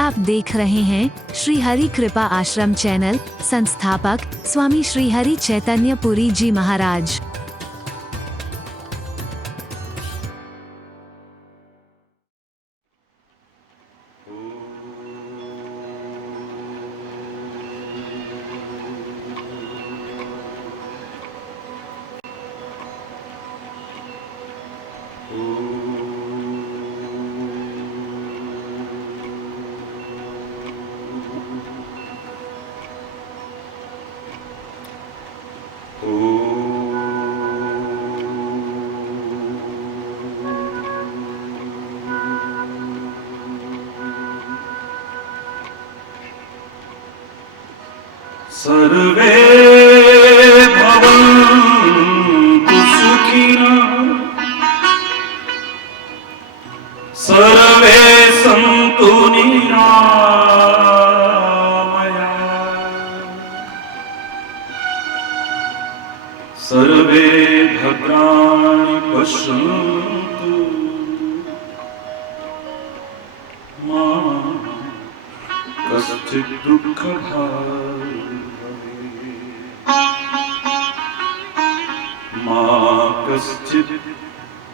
आप देख रहे हैं श्री हरि कृपा आश्रम चैनल। संस्थापक स्वामी श्री हरि चैतन्य पुरी जी महाराज। सर्वे भवन्तु सुखिनः, सर्वे सन्तु निरामयाः, सर्वे भद्राणि पश्यन्तु मा कश्चित् दुःखभाग् मा कश्चित्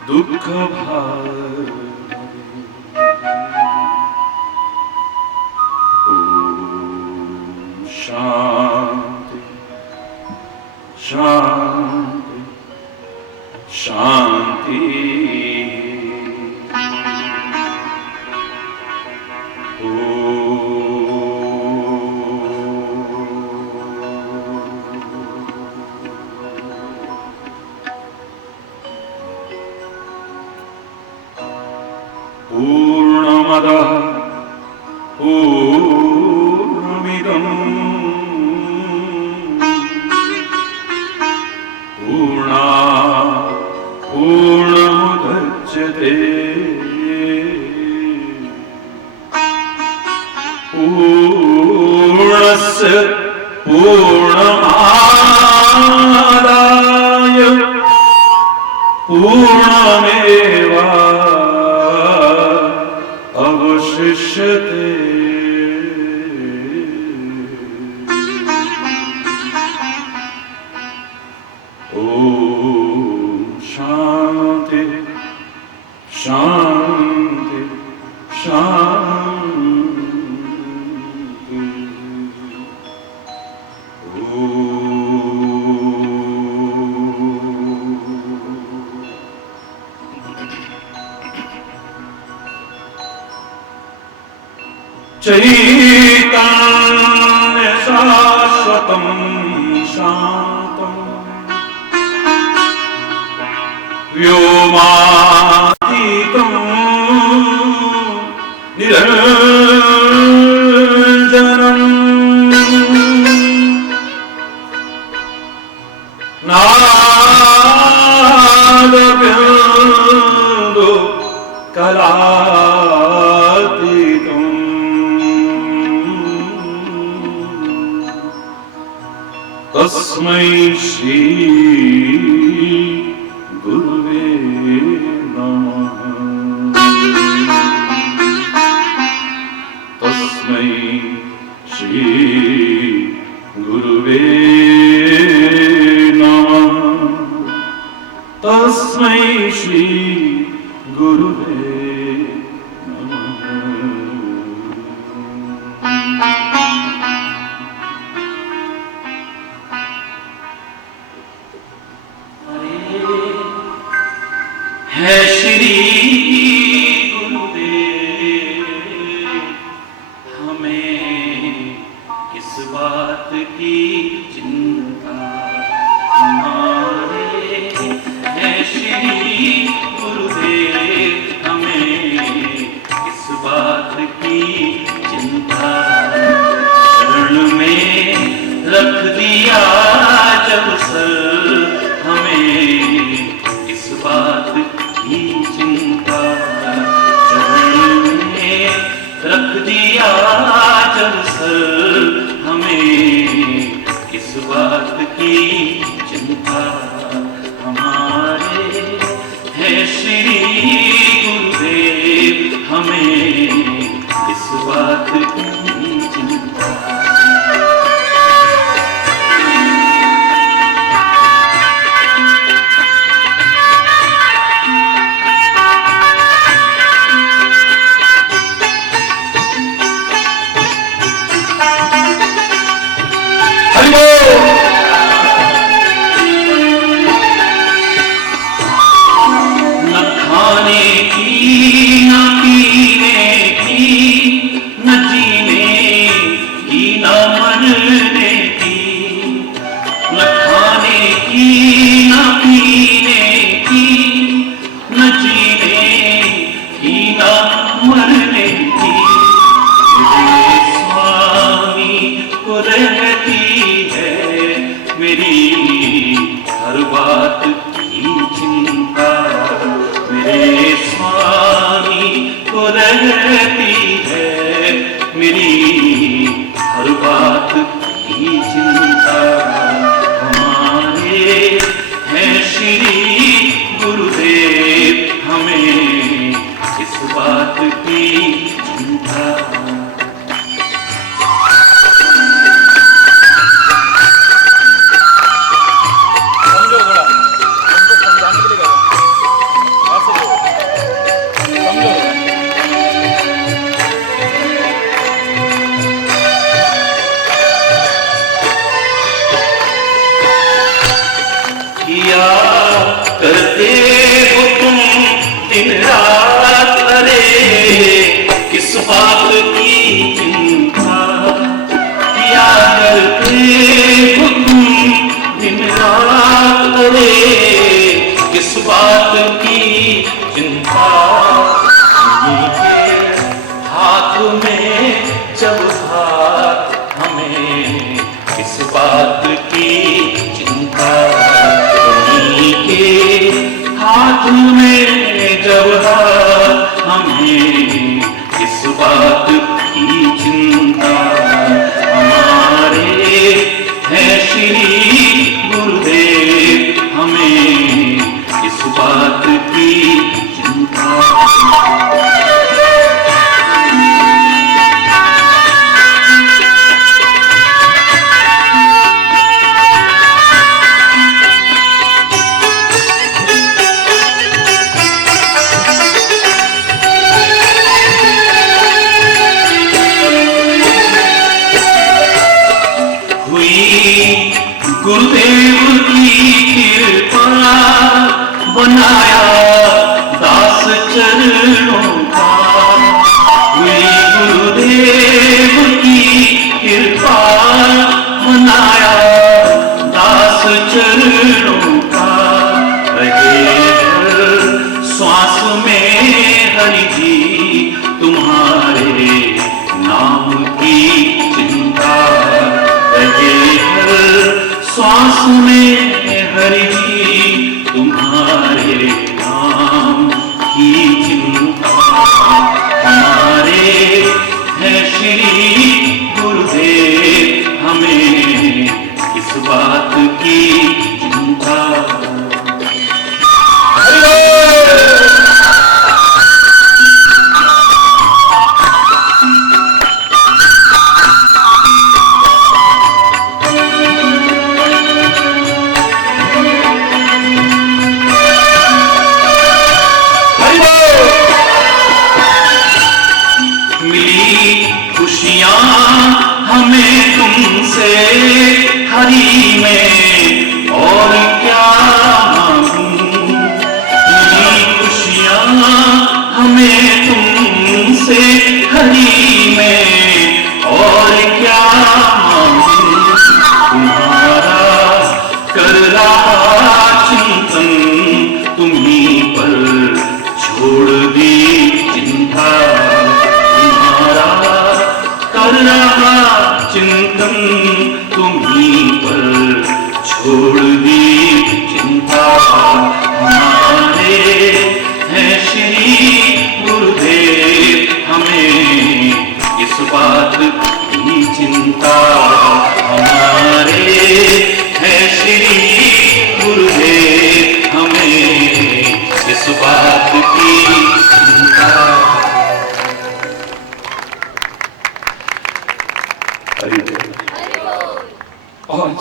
दुःखभाग्। ॐ शान्ति शान्ति शान्ति। पूर्णमदः पूर्णमिदं पूर्णात् पूर्णमुदच्यते पूर्णस्य पूर्णमादाय पूर्णमेवावशिष्यते। ॐ शान्ति शान्ति शान्ति। चैतन्य शाश्वतं शान्तं व्योमातीतं निरञ्जनं नादबिन्दु कलातीतं तस्मै श्री गुरुवे नमः। तस्मै श्री गुरुवे नमः। तस्मै श्री गुरुवे नमः। है श्री गुरुदेव, हमें किस बात की चिंता हमारे। है श्री गुरुदेव, हमें किस बात की चिंता। शरण में रख दिया जब सर, हमें किस बात की चिंता। चरण में रख दिया जब सर, हमें किस बात की चिंता हमारे। है श्री गुरुदेव, हमें किस इस बात की चिंता।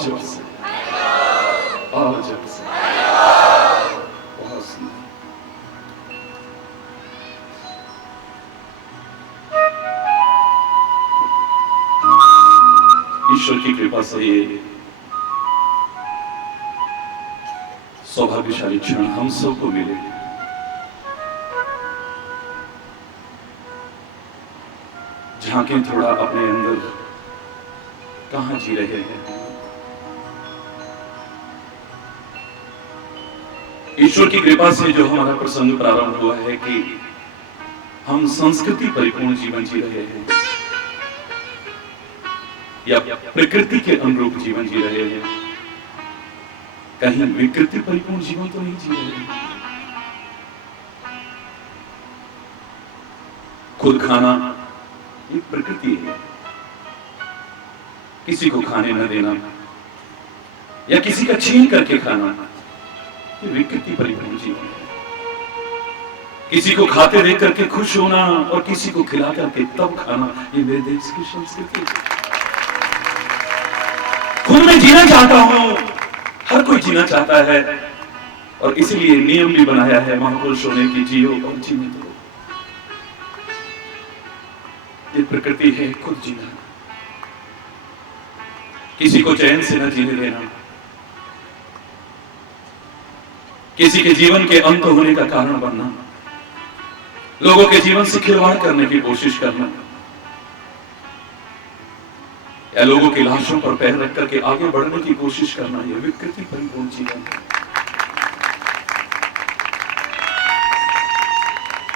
जोर से, और जोर से, बहुत सुंदर। ईश्वर की कृपा से ये सौभाग्यशाली क्षण हम सबको मिले। झांकें थोड़ा अपने अंदर, कहां जी रहे हैं। ईश्वर की कृपा से जो हमारा प्रसंग प्रारंभ हुआ है कि हम संस्कृति परिपूर्ण जीवन जी रहे हैं या प्रकृति के अनुरूप जीवन जी रहे हैं, कहीं विकृति परिपूर्ण जीवन तो नहीं जी रहे हैं। खुद खाना ये प्रकृति है, किसी को खाने न देना या किसी का छीन करके खाना ये विकृति परिपूर्ण जीवन है। किसी को खाते देख करके खुश होना और किसी को खिला करके तब खाना, ये मेरे देश की संस्कृति है। खुद मैं जीना चाहता हूं, हर कोई जीना चाहता है और इसीलिए नियम भी बनाया है महापुरुषों ने कि जियो और जीने दो। ये प्रकृति है, खुद जीना, किसी को चैन से न जीने देना, किसी के जीवन के अंत होने का कारण बनना, लोगों के जीवन से खिलवाड़ करने की कोशिश करना या लोगों की लाशों पर पैर रख करके आगे बढ़ने की कोशिश करना, यह विकृति परिपूर्ण जीवन है।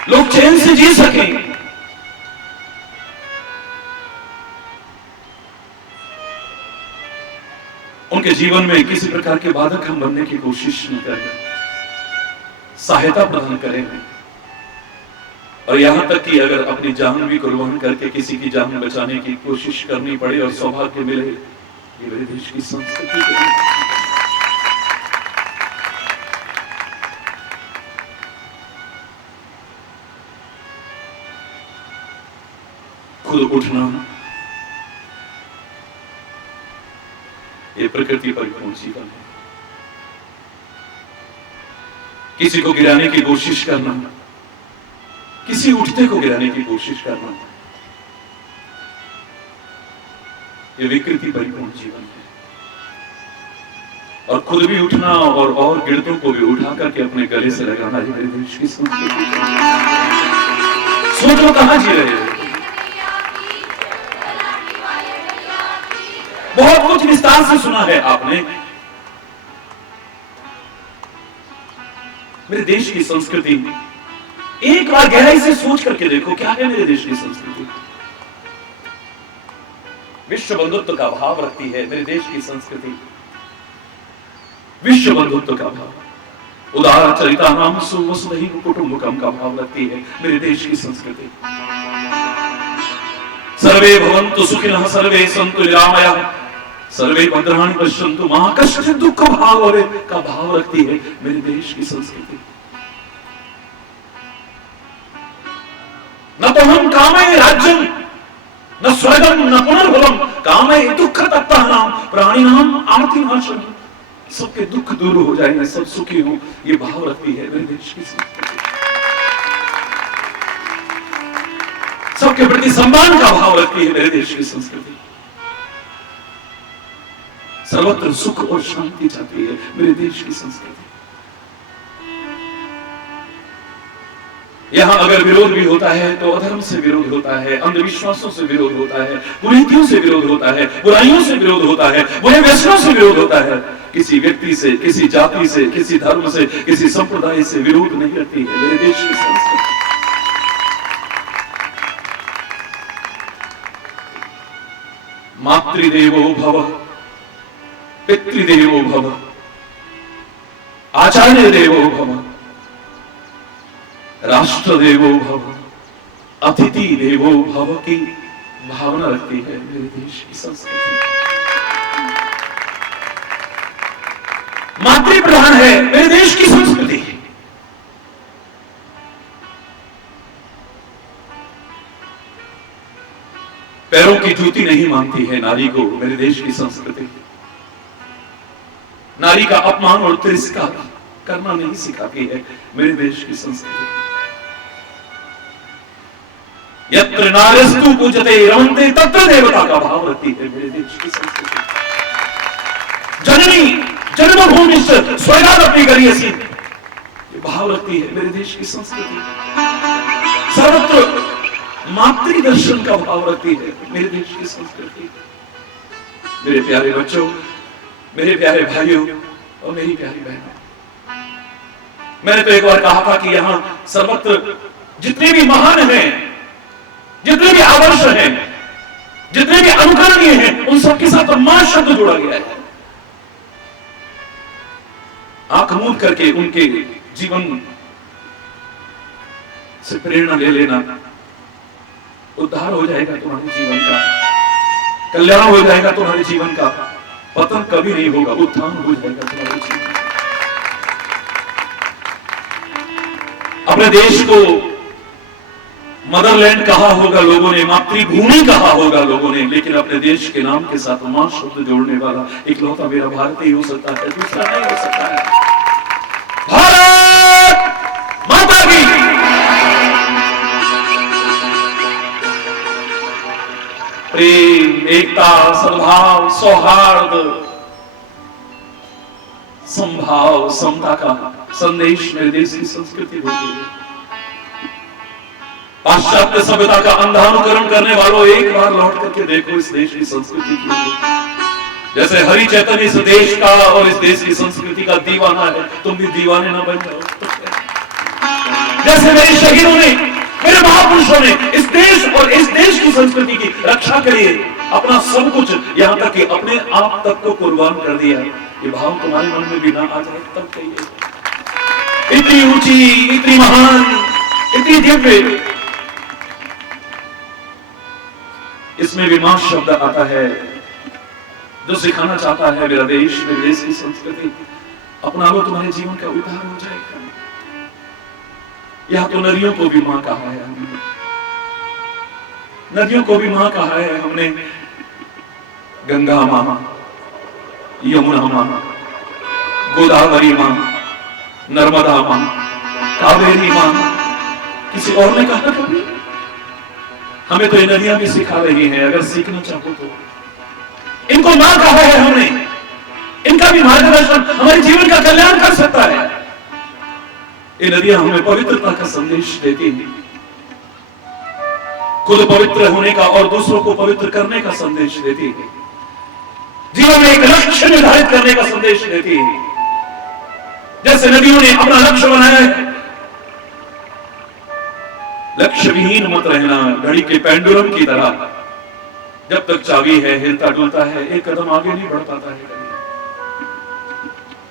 लोग चैन से जी सकें, उनके जीवन में किसी प्रकार के बाधक हम बनने की कोशिश न करें, सहायता प्रदान करें और यहां तक कि अगर अपनी जान भी कुर्बान करके किसी की जान बचाने की कोशिश करनी पड़े और सौभाग्य मिले, ये मेरे देश की संस्कृति है। खुद उठना ये प्रकृति परिपूर्ण जीवन है। किसी को गिराने की कोशिश करना, किसी उठते को गिराने की कोशिश करना, ये विकृति परिपूर्ण जीवन है। और खुद भी उठना और गिरतों को भी उठा करके अपने गले से लगाना, ये मेरे देश की संस्कृति है। सोचो कहां जी रहे हैं। बहुत कुछ विस्तार से सुना है आपने। मेरे देश की संस्कृति, एक बार गहराई से सोच करके देखो, क्या है मेरे देश की संस्कृति। विश्व बंधुत्व का भाव रखती है मेरे देश की संस्कृति, विश्व बंधुत्व का भाव, उदार चरिता नाम सुवसुधैव कुटुंबकम का भाव रखती है मेरे देश की संस्कृति। सर्वे भवन्तु सुखिनः, सर्वे सन्तु निरामयाः, सर्वे भद्राणि पश्यन्तु मा कश्चित् दुःख भाव का भाव रखती है मेरे देश की संस्कृति। न तो हम कामये राज्यम न स्वर्गम न पुनर्भवम, कामये दुःख तप्तानाम प्राणिनाम आर्तिनाशम। सबके दुख दूर हो जाएंगे, सब सुखी हो, ये भाव रखती है मेरे देश की संस्कृति। सबके प्रति सम्मान का भाव रखती है मेरे देश की संस्कृति। सर्वत्र सुख और शांति चाहती है मेरे देश की संस्कृति। यहां अगर विरोध भी होता है तो अधर्म से विरोध होता है, अंधविश्वासों से विरोध होता है, कुरीतियों से विरोध होता है, बुराइयों से विरोध होता है, बुरे व्यसनों से विरोध होता है। किसी व्यक्ति से, किसी जाति से, किसी धर्म से, किसी संप्रदाय से विरोध नहीं करती है मेरे देश की संस्कृति। मातृदेवो भव, पितृदेवो भव, आचार्य देवो भव, राष्ट्र देवो भव, अतिथि देवो भव की भावना रखती है मेरे देश की संस्कृति। मातृ प्रधान है मेरे देश की संस्कृति। पैरों की जूती नहीं मांगती है नारी को मेरे देश की संस्कृति। नारी का अपमान और तिरस्कार करना नहीं सिखाती है मेरे देश की संस्कृति। यत्र नार्यस्तु पूजते रमन्ते तत्र देवता का भाव रखती है मेरे देश की संस्कृति। जननी जन्मभूमि स्वर्गादपि गरीयसी, ये भाव रखती है मेरे देश की संस्कृति। सर्वत्र मातृ दर्शन का भाव रखती है मेरे देश की संस्कृति। मेरे प्यारे बच्चों, मेरे प्यारे भाइयों और मेरी प्यारी बहनों, मैंने तो एक बार कहा था कि यहां सर्वत्र जितने भी महान हैं, जितने भी आदर्श हैं, जितने भी अनुकरणीय हैं, उन सबके साथ मां शब्द जोड़ा गया है। आंख मूंद करके उनके जीवन से प्रेरणा ले लेना, उद्धार हो जाएगा तुम्हारे जीवन का, कल्याण हो जाएगा तुम्हारे जीवन का, पतन कभी नहीं होगा, उत्थान हो जाएगा तुम्हारे जीवन का। अपने देश को मदरलैंड कहा होगा लोगों ने, मातृभूमि कहा होगा लोगों ने, लेकिन अपने देश के नाम के साथ मां शब्द जोड़ने वाला इकलौता मेरा भारत ही हो सकता है, दूसरा नहीं हो सकता है। भारत माता की प्रेम, एकता, सद्भाव, सौहार्द, संभाव, समता का संदेश मेरे देश की संस्कृति होती है। पाश्चात्य सभ्यता का अंधानुकरण करने वालों, एक बार लौट करके देखो इस देश की संस्कृति की। जैसे हरि चैतन्य इस देश का और इस देश की संस्कृति का दीवाना है, तुम भी दीवाने ना बन जाओ। जैसे मेरे शहीदों ने, मेरे महापुरुषों ने इस देश और इस देश की संस्कृति की रक्षा के लिए अपना सब कुछ, यहां तक कि अपने आप तक को कुर्बान कर दिया, ये भाव तुम्हारे मन में भी ना आ जाए तब कहिए। इतनी ऊंची, इतनी महान, इतनी दिव्य, इसमें भी मां शब्द आता है जो सिखाना चाहता है मेरा देश, मेरे देश की संस्कृति अपना लो, तुम्हारे जीवन का उद्धार हो जाएगा। यहां तो नदियों को भी मां कहा है हमने, नदियों को भी मां कहा है हमने। गंगा मां, यमुना मां, गोदावरी मां, नर्मदा मां, कावेरी मां, किसी और ने कहा कभी? हमें तो ये नदियां भी सिखा रही हैं, अगर सीखना चाहो तो। इनको मां कहा है हमने, इनका भी मार्गदर्शन हमारे जीवन का कल्याण कर सकता है। ये नदियां हमें पवित्रता का संदेश देती हैं, खुद पवित्र होने का और दूसरों को पवित्र करने का संदेश देती है, जीवन में एक लक्ष्य निर्धारित करने का संदेश देती है। जैसे नदियों ने अपना लक्ष्य बनाया है, लक्ष्य विहीन मत रहना, घड़ी के पेंडुलम की तरह, जब तक चाबी है हिलता डुलता है, एक कदम आगे नहीं बढ़ पाता है।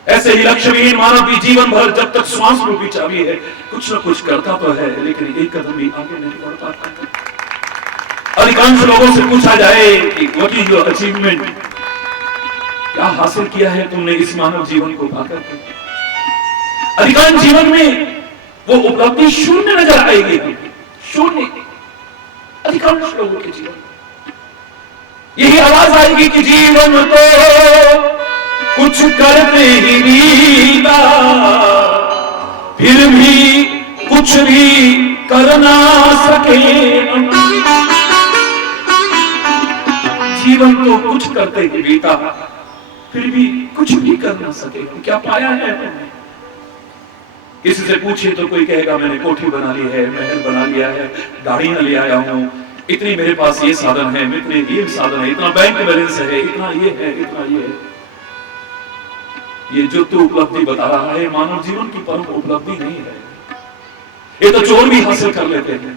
ऐसे ही लक्ष्य विहीन मानव भी जीवन भर जब तक श्वास रूपी चाबी है, कुछ न कुछ करता तो है, लेकिन एक कदम भी आगे नहीं बढ़ पाता। अधिकांश लोगों से पूछा जाए कि व्हाट इज योर अचीवमेंट, क्या हासिल किया है तुमने इस मानव जीवन को पाकर के, अधिकांश जीवन में वो उपलब्धि शून्य नजर आएगी, शून्य अधिकांश लोगों के जीवन। यही आवाज आएगी कि जीवन तो कुछ करते ही बीता, फिर भी कुछ भी कर ना सके। जीवन तो कुछ करते ही बीता, फिर भी कुछ भी कर ना सके। क्या पाया है तुमने? किसी से पूछिए तो कोई कहेगा मैंने कोठी बना ली है, महल बना लिया है, गाड़ियां ले आया हूं, इतनी मेरे पास ये साधन है, इतने ये साधन है, इतना बैंक बैलेंस है, इतना ये है, इतना ये है। ये जो तू उपलब्धि बता रहा है मानव जीवन की परम उपलब्धि नहीं है। ये तो चोर भी हासिल कर लेते हैं,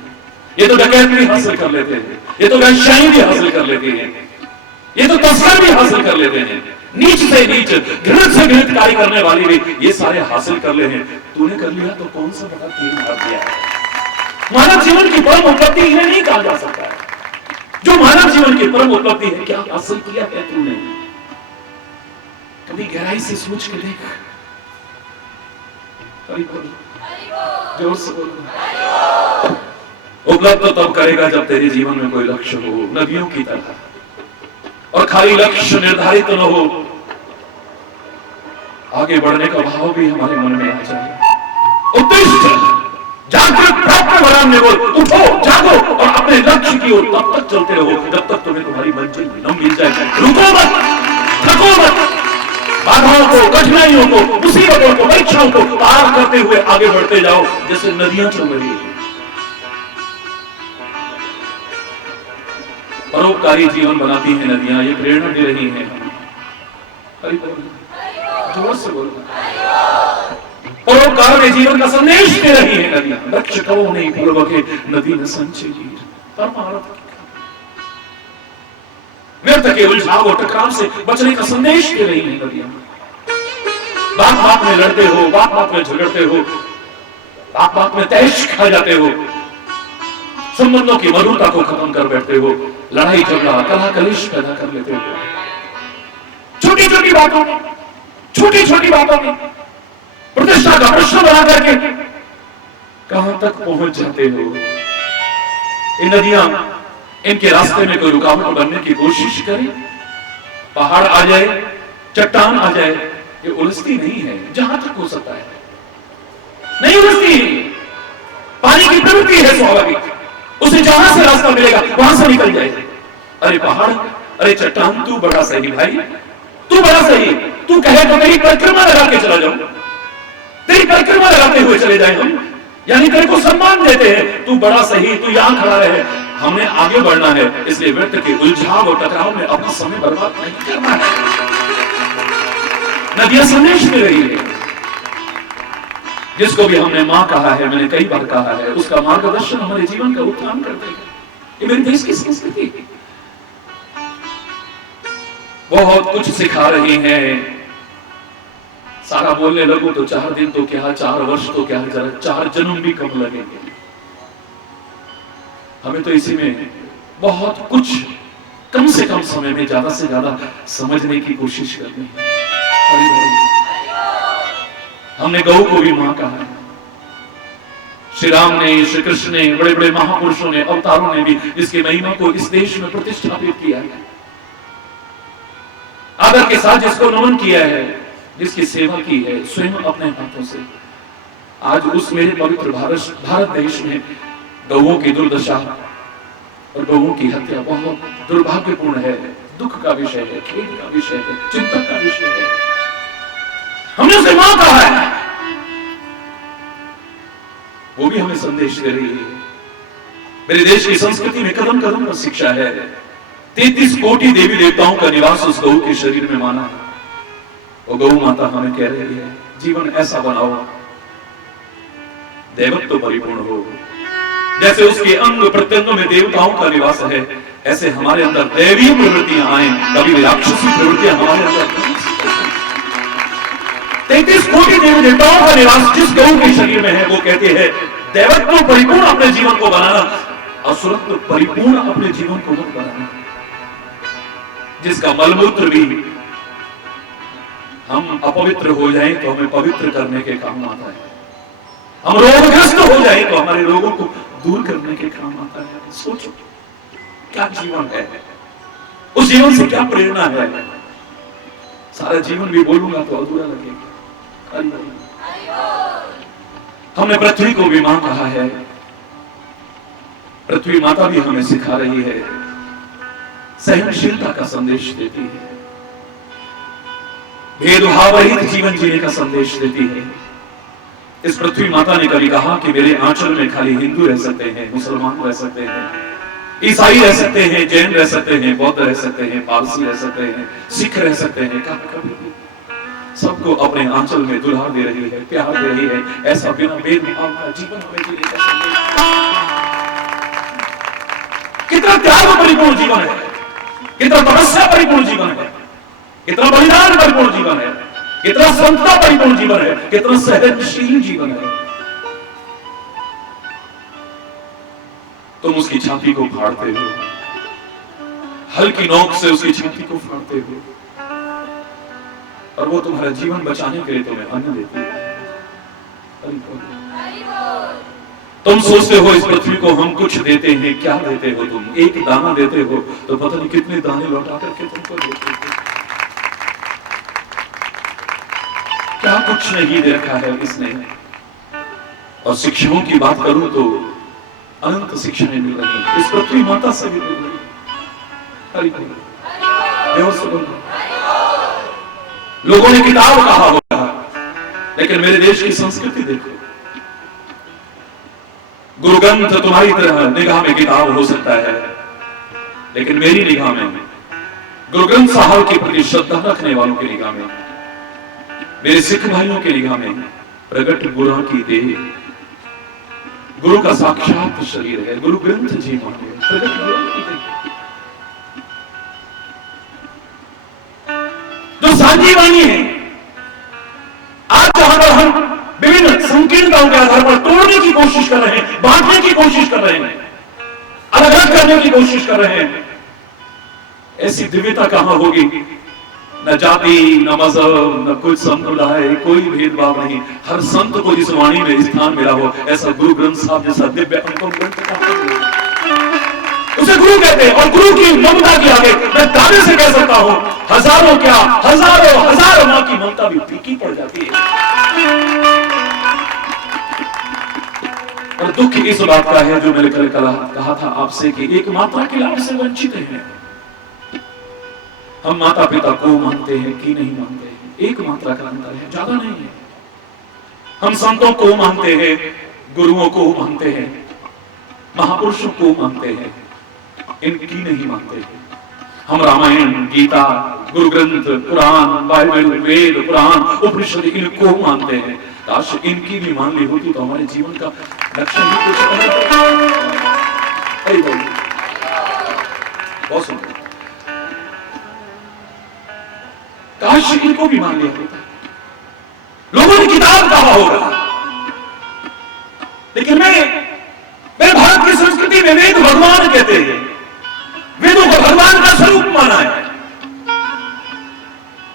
ये तो डकैत भी हासिल कर लेते हैं, ये तो व्यवसायी भी हासिल कर लेते हैं, ये तो तस्कर भी हासिल कर लेते हैं, नीच से नीच, घृणित से घृणित कार्य करने वाली भी ये सारे हासिल कर ले हैं। तूने कर लिया तो कौन सा बड़ा तीर मार दिया है। मानव जीवन की परम उपलब्धि इन्हें नहीं कहा जा सकता है। जो मानव जीवन की परम उपलब्धि है, क्या हासिल किया है तूने? कभी गहराई से सोच के देख। जोर से बोलो। उपलब्ध तो तब करेगा जब तेरे जीवन में कोई लक्ष्य हो, नदियों की तरह, और खाली लक्ष्य निर्धारित न हो, आगे बढ़ने का भाव भी हमारे मन में आ जाए। उत्तिष्ठ, जागृत, प्राप्त वरान्य बोल, उठो, जागो और अपने लक्ष्य की ओर तब तक चलते रहो जब तक तुम्हें तुम्हारी मंजिल न मिल जाए। रुको मत, थको मत, बाधाओं को, कठिनाइयों को, मुसीबतों को, परीक्षाओं को पार करते हुए आगे बढ़ते जाओ जैसे नदियां चल रही है। परोपकारी जीवन बनाती हैं नदियां, ये प्रेरणा दे रही हैं। हरि बोल, जोर से बोलो। परोपकार में जीवन का संदेश दे रही है नदियां। वृक्ष कहो नहीं पूर्वक नदी न संचय गिर, परमार्थ व्यर्थ के उलझाव और टकराव से बचने का संदेश दे रही है नदियां। बात बात में लड़ते हो, बात बात में झगड़ते हो, बात बात में तैश खा जाते हो, संबंधों की मधुरता को खत्म कर बैठते हो, लड़ाई झगड़ा कलह कलेश पैदा कर लेते हो। छोटी छोटी बातों में, छोटी छोटी बातों में प्रतिष्ठा का प्रश्न बना करके कहां तक पहुंच जाते हो। इन नदियां, इनके रास्ते में कोई रुकावट बनने की कोशिश करे, पहाड़ आ जाए, चट्टान आ जाए, ये उलझती नहीं है। जहां तक हो सकता है नहीं उलझती। पानी की प्रवृत्ति है स्वाभाविक, उसे जहां से रास्ता मिलेगा वहां से निकल जाए। अरे पहाड़, अरे चट्टान, तू बड़ा सही भाई, तू बड़ा सही, तू कहे तो तेरी परिक्रमा लगा के चला जाऊं, तेरी परिक्रमा लगाते हुए चले जाए हम, यानी तेरे को सम्मान देते हैं। तू बड़ा सही, तू यहां खड़ा रहे, हमने आगे बढ़ना है, इसलिए व्यर्थ के उलझाव और टकराव में अपना समय बर्बाद नहीं करना है। नदियां संदेश दे रही है। जिसको भी हमने मां कहा है, मैंने कई बार कहा है, उसका मार्गदर्शन हमारे जीवन का उत्थान कर देगा। ये मेरे देश की संस्कृति है। बहुत कुछ सिखा रही हैं। सारा बोलने लगो तो 4 दिन तो क्या, 4 वर्ष तो क्या, 4 जन्म भी कम लगेंगे। हमें तो इसी में बहुत कुछ कम से कम समय में ज्यादा से ज्यादा समझने की कोशिश करनी है। हमने गौ को भी मां कहा है। श्री राम ने, श्री कृष्ण ने, बड़े बड़े महापुरुषों ने, अवतारों ने भी इसकी महिमा को इस देश में प्रतिष्ठापित किया है। आदर के साथ जिसको नमन किया है, जिसकी सेवा की है स्वयं अपने हाथों से, आज उस मेरे पवित्र भारत देश में गौओं की दुर्दशा और गौओं की हत्या बहुत दुर्भाग्यपूर्ण है, दुख का विषय है, खेद का विषय है, चिंता का विषय है। हमने उसे मां कहा है, वो भी हमें संदेश दे रही है। मेरे देश की संस्कृति में कदम कदम पर शिक्षा है। 33 कोटि देवी देवताओं का निवास उस गौ के शरीर में माना है। वो गौ माता हमें कह रही है, जीवन ऐसा बनाओ देवत्व परिपूर्ण हो। जैसे उसके अंग प्रत्यंगों में देवताओं का निवास है, ऐसे हमारे अंदर दैवीय प्रवृत्तियां आए, कभी राक्षसी प्रवृत्तियां हमारे अंदर। 33 कोटि देवी देवताओं का निवास जिस गौ के शरीर में है, वो कहते हैं देवत्व परिपूर्ण अपने जीवन को बनाना, असुरत्व परिपूर्ण अपने जीवन को मत बनाना। जिसका मलमूत्र भी हम अपवित्र हो जाएं तो हमें पवित्र करने के काम आता है। हम रोगग्रस्त हो जाएं तो हमारे रोगों को दूर करने के काम आता है। सोचो क्या जीवन है, उस जीवन से क्या प्रेरणा है। सारा जीवन भी बोलूंगा तो अधूरा लगेगा। हमने पृथ्वी को भी मां कहा है। पृथ्वी माता भी हमें सिखा रही है, सहनशीलता का संदेश देती है, भेदभाव रहित जीवन जीने का संदेश देती है। इस पृथ्वी माता ने कभी कहा कि मेरे आंचल में खाली हिंदू रह सकते हैं, मुसलमान रह सकते हैं, ईसाई रह सकते हैं, जैन रह सकते हैं, बौद्ध रह सकते हैं, पारसी रह सकते हैं, सिख रह सकते हैं। कभी सबको अपने आंचल में दुल्हा दे रही है, प्यार दे रही है। ऐसा बिना भेदभाव का जीवन हमें जीने का संदेश। कितना त्याग परिपूर्ण जीवन है, कितना तपस्या परिपूर्ण जीवन है, कितना बलिदान परिपूर्ण जीवन है, कितना संतता परिपूर्ण जीवन है, कितना सहनशील जीवन है। तुम उसकी छाती को फाड़ते हो, हल्की नोक से उसकी छाती को फाड़ते हो, और वो तुम्हारा जीवन बचाने के लिए तुम्हें अन्न देती है। तुम सोचते हो इस पृथ्वी को हम कुछ देते हैं, क्या देते हो तुम? एक दाना देते हो तो पता नहीं कितने दाने लौटा करके तुमको देते हो। क्या कुछ नहीं देखा है इसने। और शिक्षाओं की बात करूं तो अनंत शिक्षाएं मिल रही, इस पृथ्वी माता से भी मिल रही। हरि बोल, देव से बोल। लोगों ने किताब कहा होगा, लेकिन मेरे देश की संस्कृति देखो। गुरु ग्रंथ तुम्हारी तरह निगाह में किताब हो सकता है, लेकिन मेरी निगाह में, गुरु ग्रंथ साहब के प्रति श्रद्धा रखने वालों की निगाह में, मेरे सिख भाइयों की निगाह में प्रगट गुरु की देह, गुरु का साक्षात शरीर है। गुरु ग्रंथ जी माने प्रगट गुरु की देह, जो साझी वाणी है। आज जहां पर हम विभिन्न संकीर्णताओं के आधार पर तोड़ने की कोशिश कर रहे हैं, बांटने की कोशिश कर रहे हैं, अलग अलग करने की कोशिश कर रहे हैं, ऐसी दिव्यता कहां होगी? न जाति, न मजहब, न कुछ संप्रदाय, कोई भेदभाव नहीं। हर संत को जिस वाणी में स्थान मिला हो, ऐसा गुरु ग्रंथ साहब जैसा दिव्य अनुपम ग्रंथ उसे गुरु कहते हैं। और गुरु की ममता के आगे मैं दावे से कह सकता हूं, हजारों क्या हजारों मां की ममता भी फीकी पड़ जाती है। और दुख इस बात का है, जो मैंने कल कहा था आपसे, कि एक मात्रा के लाभ से वंचित हैं। हम माता पिता को मानते हैं कि नहीं मानते हैं, एक मात्रा का अंतर है, ज्यादा नहीं है। हम संतों को मानते हैं, गुरुओं को मानते हैं, महापुरुषों को मानते हैं, इनकी नहीं मानते हैं। हम रामायण, गीता, गुरु ग्रंथ, पुराण, बाइबल, वेद, पुराण, उपनिषद, इनको मानते हैं। काश इनकी भी मान ली होती तो हमारे जीवन का लक्ष्य ही कुछ अलग। बहुत सुंदर। काश इनको भी मान लिया होता। लोगों ने किताब कहा होगा, लेकिन मेरे भारत की संस्कृति में वेद भगवान कहते हैं, वेदों को भगवान का स्वरूप माना है।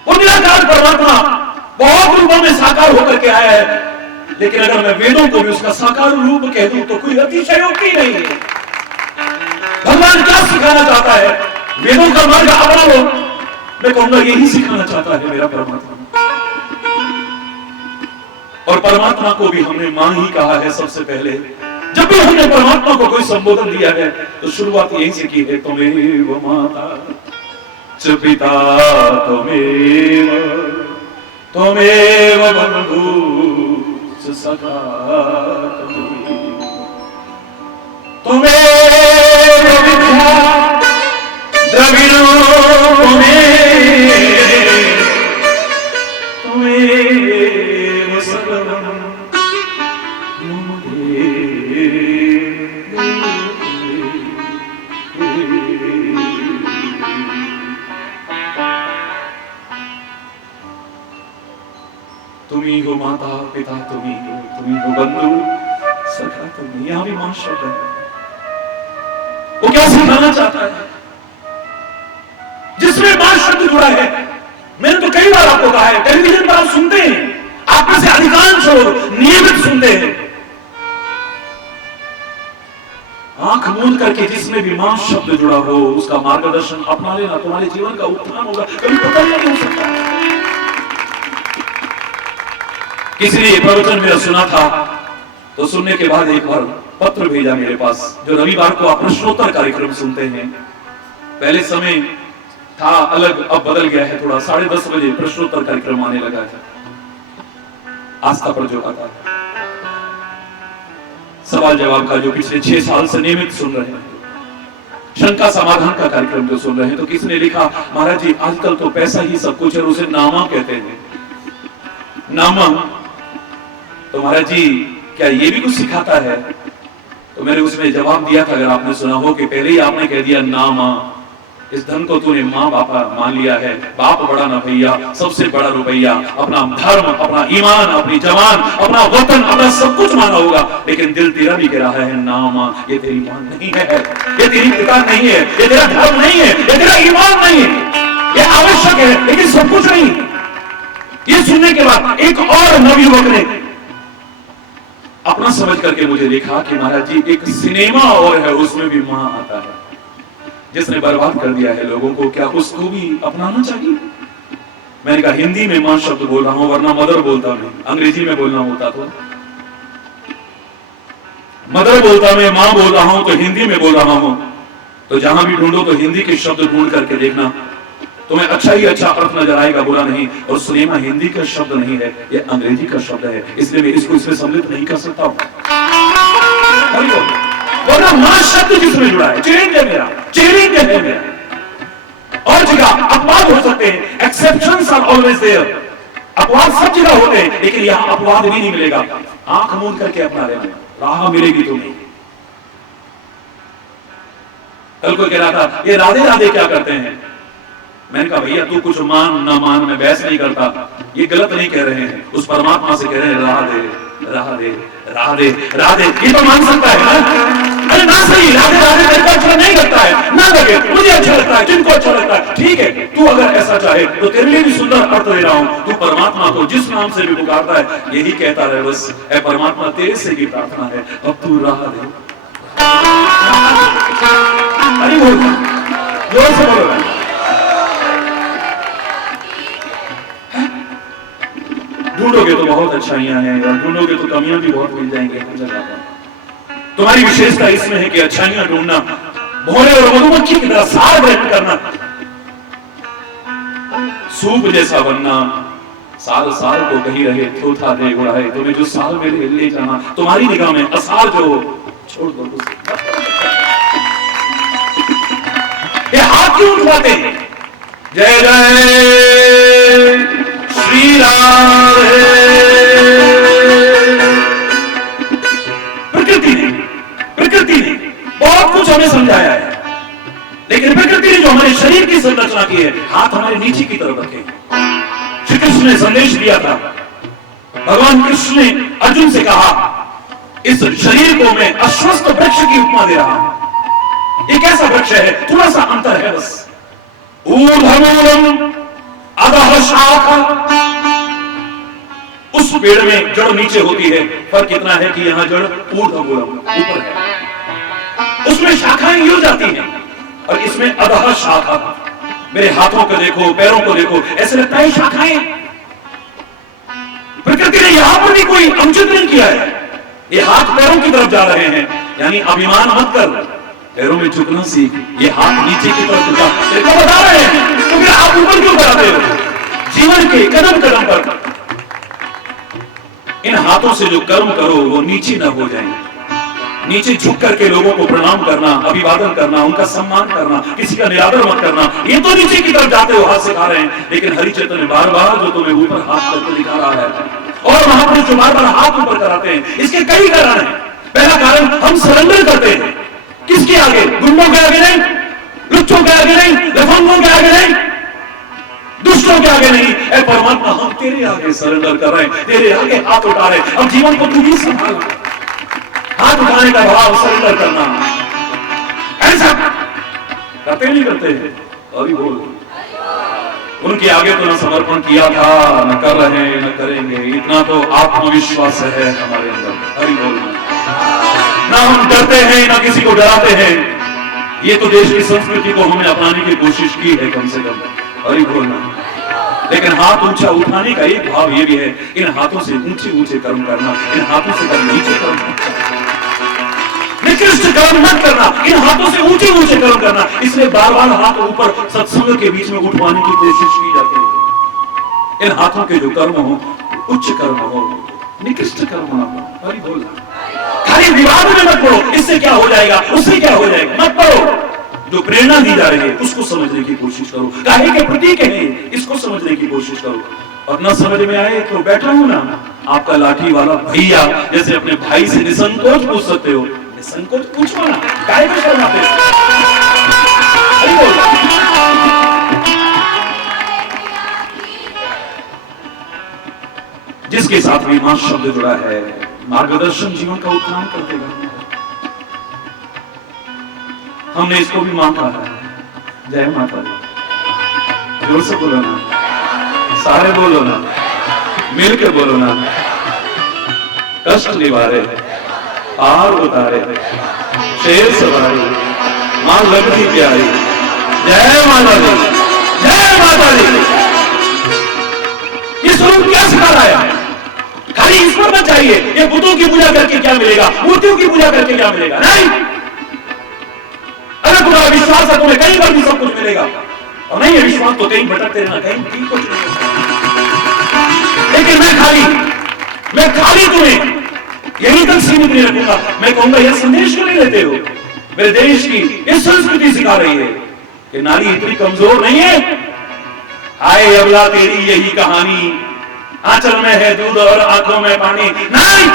वो निराकार परमात्मा बहुत रूपों में साकार होकर के आया है, लेकिन अगर मैं वेदों को भी उसका साकार रूप कह दूं तो कोई अतिशयोक्ति नहीं है। भगवान क्या सिखाना चाहता है? वेदों का मार्ग अपना लो, मैं कहूंगा यही सिखाना चाहता है मेरा परमात्मा। और परमात्मा को भी हमने मां ही कहा है सबसे पहले। जब भी हमने परमात्मा को कोई संबोधन दिया है तो शुरुआत यहीं से की है, त्वमेव माता च पिता त्वमेव बंधु च सखा त्वमेव विद्या द्रविणो त्वमेव सर्वं मम तुम्ही हो माता पिता, तुम्ही हो बंधु सखा, तुम्ही। यहां भी मां शब्द है। वो क्या सिखाना चाहता है? जिसमें मां शब्द जुड़ा है। मैंने तो कई बार आपको कहा है, टेलीविजन पर आप सुनते हैं, आप में से अधिकांश लोग नियमित सुनते हैं। आंख मूंद करके जिसमें भी मां शब्द जुड़ा हो, उसका मार्गदर्शन अपना लेना, तुम्हारे जीवन का उत्थान होगा। कभी पता नहीं हो सकता। किसी ने प्रवचन मेरा सुना था, तो सुनने के बाद एक बार पत्र भेजा मेरे पास, जो रविवार को आप प्रश्नोत्तर कार्यक्रम सुनते हैं। पहले समय था अलग, अब बदल गया है थोड़ा। 10:30 बजे प्रश्नोत्तर कार्यक्रम आने लगा है आस्था पर, जो आता है सवाल जवाब का, जो पिछले 6 साल से नियमित सुन रहे हैं। शंका समाधान का कार्यक्रम जो सुन रहे हैं। तो किसी ने लिखा, महाराज जी आजकल तो पैसा ही सब कुछ है, उसे नामा कहते हैं। नामा तो महाराज जी क्या ये भी कुछ सिखाता है? तो मैंने उसमें जवाब दिया था, अगर आपने सुना हो, कि पहले ही आपने कह दिया नामा, इस धन को तूने मां बापा मान लिया है। बाप बड़ा ना भैया, सबसे बड़ा रुपया, अपना धर्म, अपना ईमान, अपनी जवान, अपना वतन, अपना सब कुछ माना होगा। लेकिन दिल तेरा भी कह रहा है ना मां, ये तेरी मां नहीं है, ये तेरी पिता नहीं है, ये तेरा धर्म नहीं है, ये तेरा ईमान नहीं है। ये आवश्यक है लेकिन सब कुछ नहीं। ये सुनने के बाद एक और नवयुवक ने अपना समझ करके मुझे लिखा कि महाराज जी एक सिनेमा और है, उसमें भी मां आता है, जिसने बर्बाद कर दिया है लोगों को। क्या उसको भी अपनाना चाहिए? मैंने कहा हिंदी में मां शब्द बोल रहा हूं, वरना मदर बोलता मैं। अंग्रेजी में बोलना होता तो मदर बोलता मैं, मां बोल रहा हूं तो हिंदी में बोल रहा हूं। तो जहां भी ढूंढो तो हिंदी के शब्द ढूंढ करके देखना, तुम्हें अच्छा ही अच्छा अर्थ नजर आएगा, बुरा नहीं। और सिनेमा हिंदी का शब्द नहीं है, ये अंग्रेजी का शब्द है, इसलिए मैं इसको इसमें सम्मिलित नहीं कर सकता हूं। वरना मां शब्द जिसमें जुड़ा है, चेंज है मेरा, चेंज है मेरा। और जगह अपवाद हो सकते हैं, एक्सेप्शंस आर ऑलवेज देयर। अपवाद सब जगह होते हैं, लेकिन यहां अपवाद भी नहीं मिलेगा। आंख मूंद करके अपना लेना, राह मिलेगी तुम्हें। कल को कह रहा था ये राधे राधे क्या करते हैं, मैंने कहा भैया तू कुछ मान ना मान, मैं बहस नहीं करता, ये गलत नहीं कह रहे हैं, उस परमात्मा से कह रहे हैं राधे राधे राधे राधे। ये तो मान सकता है ना? अरे ना सही, राधे राधे तेरे को अच्छा नहीं लगता है, ना लगे, मुझे अच्छा लगता है, जिनको अच्छा लगता है ठीक है। तू अगर ऐसा चाहे तो तेरे लिए भी सुंदर अर्थ दे रहा हूं। तू परमात्मा को जिस नाम से भी पुकारता है यही कहता रहे बस, ऐ परमात्मा तेरे से भी प्रार्थना है, अब तू राह दे। अरे बोल, जोर से बोलो। ढूंढोगे तो बहुत अच्छाइयां हैं, और ढूंढोगे तो कमियां भी बहुत मिल जाएंगी हर जगह। तुम्हारी विशेषता इसमें है कि अच्छाइयां ढूंढना, भोरे और मधुमक्खी की तरह सार ग्रहण करना, सूप जैसा बनना, साल साल को कही रहे थोथा दे उड़ाए, तुम्हें जो साल में ले जाना, तुम्हारी निगाह में असार जो छोड़ दो। ये हाथ क्यों उठाते हैं? जय जय श्री राम। प्रकृति ने बहुत कुछ हमें समझाया है, लेकिन प्रकृति ने जो हमारे शरीर की संरचना की है, हाथ हमारे नीचे की तरफ रखे। श्री कृष्ण ने संदेश दिया था, भगवान कृष्ण ने अर्जुन से कहा इस शरीर को मैं अश्वत्थ वृक्ष की उपमा दे रहा हूं। ये कैसा वृक्ष है? थोड़ा सा अंतर है बस। ऊर्ध्वमूलम अधः शाखा, उस पेड़ में जड़ नीचे होती है, फर्क इतना है कि यहां जड़ ऊर्ध्वमूलम ऊपर है, उसमें शाखाएं गिर जाती हैं, और इसमें अधः शाखा। मेरे हाथों को देखो, पैरों को देखो, ऐसे लगता है शाखाएं। प्रकृति ने यहां पर भी कोई अनुचित नहीं किया है, ये हाथ पैरों की तरफ जा रहे हैं, यानी अभिमान मत कर, पैरों में झुकना सीख। ये हाथ नीचे की तरफ झुका, देखो बता रहे हैं, तो फिर आप ऊपर क्यों कराते हो? जीवन के कदम कदम पर इन हाथों से जो कर्म करो वो नीचे न हो जाए। नीचे झुक करके लोगों को प्रणाम करना, अभिवादन करना, उनका सम्मान करना, किसी का निरादर मत करना, ये तो नीचे की तरफ जाते हो, हाथ सिखा रहे हैं। लेकिन हरि चैतन्य बार बार जो तुम्हें ऊपर हाथ करके दिखा रहा है, और महापुरुष जो बार बार हाथ ऊपर कराते हैं, इसके कई कारण हैं। पहला कारण, हम सरेंडर करते हैं। किसके आगे? गुंडों के आगे नहीं, लुच्चों के आगे नहीं, लफंगों के आगे नहीं, दुष्टों के आगे नहीं। ऐ परमात्मा हम तेरे आगे सरेंडर कर रहे हैं, तेरे आगे हाथ उठा रहे हैं। अब जीवन को तू ही संभाल। हाथ उठाने का भाव, सरेंडर करना, ऐसा करते नहीं करते हैं? अभी बोल, उनके आगे तो न समर्पण किया था, न कर रहे हैं, न करेंगे, इतना तो आत्मविश्वास है हमारे अंदर। हरि बोल। ना हम डरते हैं, ना किसी को डराते हैं। ये तो देश की संस्कृति को हमने अपनाने की कोशिश की है कम से कम। हरि बोलना। लेकिन हाथ ऊंचा उठाने का एक भाव ये भी है, इन हाथों से ऊंचे ऊंचे कर्म करना, इन हाथों से कर्म नीचे कर्म करना, निकृष्ट कर्म मत करना, इन हाथों से ऊंचे ऊंचे कर्म करना। इसलिए बार बार हाथ ऊपर सत्संग के बीच में उठवाने की कोशिश की जाती है। इन हाथों के जो कर्म हो, उच्च कर्म हो, निकृष्ट कर्म ना हो। हरि बोलना। खाली विवाद में मत पड़ो, इससे क्या हो जाएगा, उससे क्या हो जाएगा, मत पड़ो। जो प्रेरणा दी जा रही है उसको समझने की कोशिश करो, काहे के प्रतीक है इसको समझने की कोशिश करो। और न समझ में आए तो बैठा हूं ना, आपका लाठी वाला भैया जैसे अपने भाई से निसंकोच पूछ सकते हो, निसंकोच पूछो ना, काहे को शर्माते हो? जिसके साथ भी मां शब्द जुड़ा है, मार्गदर्शन जीवन का उत्थान कर देगा। हमने इसको भी मांगा है। जय माता दी। जोर से बोलो ना, सारे बोलो ना, मिल के बोलो ना। कष्ट निवारे, पार उतारे, शेर सवारी, मां लगती प्यारी। जय माता दी, जय माता दी। ये स्वरूप क्या सिखा रहा है? खाली ईश्वर मत चाहिए, ये बुतों की पूजा करके क्या मिलेगा, मूर्तियों की पूजा करके क्या मिलेगा? नहीं, अगर तुम्हारा विश्वास है तुम्हें कहीं पर भी सब कुछ मिलेगा, और नहीं है विश्वास तो कहीं भटकते रहना, कहीं कुछ नहीं। लेकिन मैं खाली तुम्हें यहीं तक सीमित नहीं रखूंगा। मैं कहूंगा यह संदेश क्यों नहीं लेते हो? मेरे देश की इस संस्कृति सिखा रही है कि नारी इतनी कमजोर नहीं है। हाय अबला तेरी यही कहानी, आंचल में है दूध और आंखों में पानी। नहीं,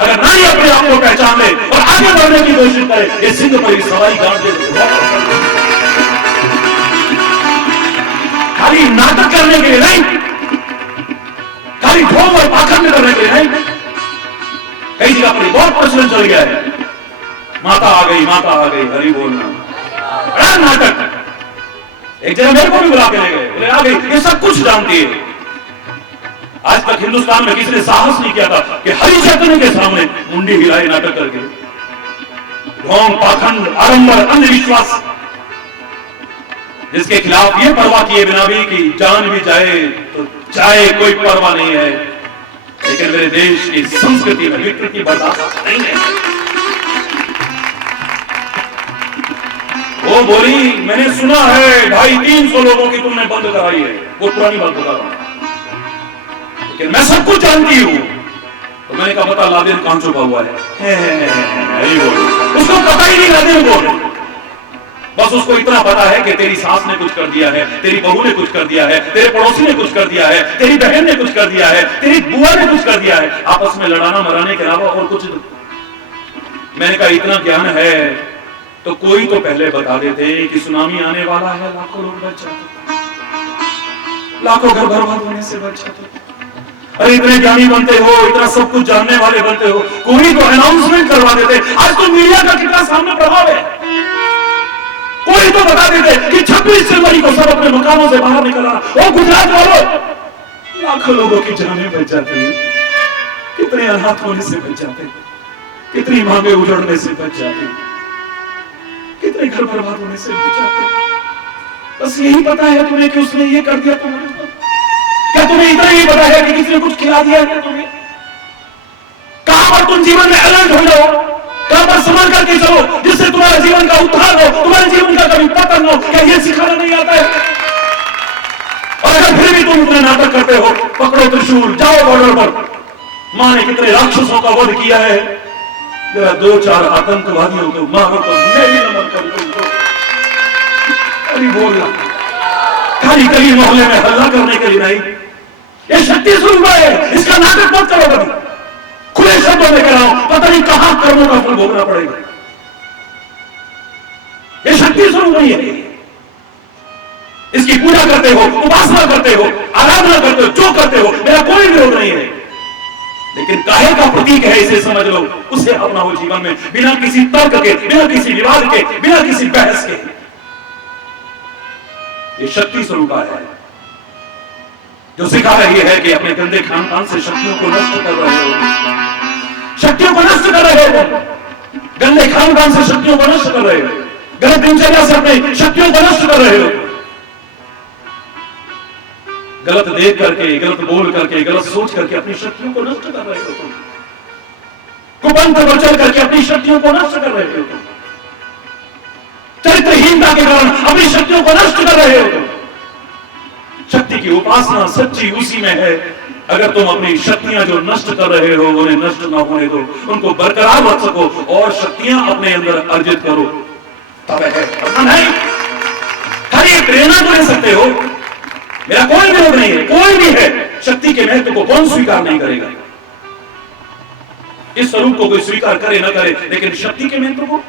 अगर नारी अपने आप को पहचान ले और आगे बढ़ने की कोशिश करे, ये सिंह पर सवारी गांठ दे। खाली नाटक करने के लिए नहीं, खाली ढोंग और पाखंड करने के लिए नहीं। कई जगह पर बहुत प्रचलन चल गया है, माता आ गई, माता आ गई, हरि बोलना, बड़ा नाटक। एक जगह मेरे को भी बुला के ले गए, बोले आ गई, ये सब कुछ जानती है। आज तक हिंदुस्तान में किसी ने साहस नहीं किया था कि हरि चैतन्य के सामने मुंडी हिलाई नाटक करके। ढोंग, पाखंड, आडंबर, अंधविश्वास, जिसके खिलाफ ये परवाह किए बिना भी कि जान भी जाए तो जाए, कोई परवाह नहीं है। लेकिन मेरे देश की संस्कृति में विकृति बर्दाश्त नहीं है। वो बोली मैंने सुना है 250-300 लोगों की तुमने बंद कराई है, वो पुरानी बात बता रहा हूं, लेकिन मैं सब कुछ जानती हूं। तो मैंने कहा बता लादेन कहां छुपा हुआ है? उसको पता ही नहीं लादेन को, बस उसको इतना पता है कि तेरी सास ने कुछ कर दिया है, तेरी बहू ने कुछ कर दिया है, तेरे पड़ोसी ने कुछ कर दिया है, तेरी बहन ने कुछ कर दिया है, तेरी बुआ ने कुछ कर दिया है, आपस में लड़ाना मराने के अलावा और कुछ। मैंने कहा इतना ज्ञान है तो कोई तो पहले बता देते कि सुनामी आने वाला है, लाखों लोग बच जाते, लाखों घर बर्बाद होने से बच जाते। अरे इतने ज्ञानी बनते हो, इतना सब कुछ जानने वाले बनते हो, कोई तो अनाउंसमेंट करवा देते। आज तो मीडिया का कितना सामने प्रभाव है, कोई तो बता देते कि 26 जनवरी को सब अपने मकानों से बाहर निकल आना। ओ गुजरात वालों, लाखों लोगों की जानें बच जाती है, कितने अनाथ होने से बच जाते, कितनी मांगे उजड़ने से बच जाती, कितने घर बर्बाद होने से बच जाते। बस यही पता है तुम्हें कि उसने ये कर दिया तुम्हारे ऊपर? क्या तुम्हें इतना ही पता है कि किसी ने कुछ खिला दिया है तुम्हें? कहां पर तुम जीवन में अलर्ट हो जाओ, कहां पर समझ करके चलो जिससे तुम्हारे जीवन का उद्धार हो, तुम्हारे जीवन का कभी पतन हो? क्या ये सिखाना नहीं आता है? और अगर फिर भी तुम इतने नाटक करते हो, पकड़ो त्रिशूल, जाओ बॉर्डर पर। मां ने कितने राक्षसों का वध किया है, जरा 2-4 आतंकवादियों को मारो तो मेरी नमन कर दो। अरे बोलना, खाली गली मोहल्ले में हल्ला करने के लिए नहीं, ये शक्ति स्वरूप है, इसका नाटक मत करो कभी। खुले शब्दों में कराओ, पता नहीं कहां कर्मों का फल भोगना पड़ेगा। ये शक्ति स्वरूप नहीं है, इसकी पूजा करते हो, उपासना करते हो, आराधना करते हो, जो करते हो, मेरा कोई विरोध नहीं है, लेकिन काहे का प्रतीक है इसे समझ लो, उसे अपनाओ जीवन में, बिना किसी तर्क के, बिना किसी विवाद के, बिना किसी बहस के। ये शक्ति स्वरूप है जो सिखा रही है कि अपने गंदे खान पान से शक्तियों को नष्ट कर रहे हो, शक्तियों को नष्ट कर रहे हो, गंदे खान पान से शक्तियों को नष्ट कर रहे हो, गलत दिनचर्या से अपने शक्तियों को नष्ट कर रहे हो, गलत देख करके, गलत बोल करके, गलत सोच करके अपनी शक्तियों को नष्ट कर रहे हो तुम, कुपंथ पर चल करके अपनी शक्तियों को नष्ट कर रहे हो तुम, चरित्रहीनता के कारण अपनी शक्तियों को नष्ट कर रहे हो तुम। शक्ति की उपासना सच्ची उसी में है, अगर तुम अपनी शक्तियां जो नष्ट कर रहे हो उन्हें नष्ट न होने दो, उनको बरकरार रख सको और शक्तियां अपने अंदर अर्जित करो, तब है। नहीं, खाली प्रेरणा तो ले सकते हो, मेरा कोई विरोध नहीं है, कोई भी है, शक्ति के महत्व को कौन स्वीकार नहीं करेगा? इस स्वरूप को कोई स्वीकार करे न करे, लेकिन शक्ति के महत्व को,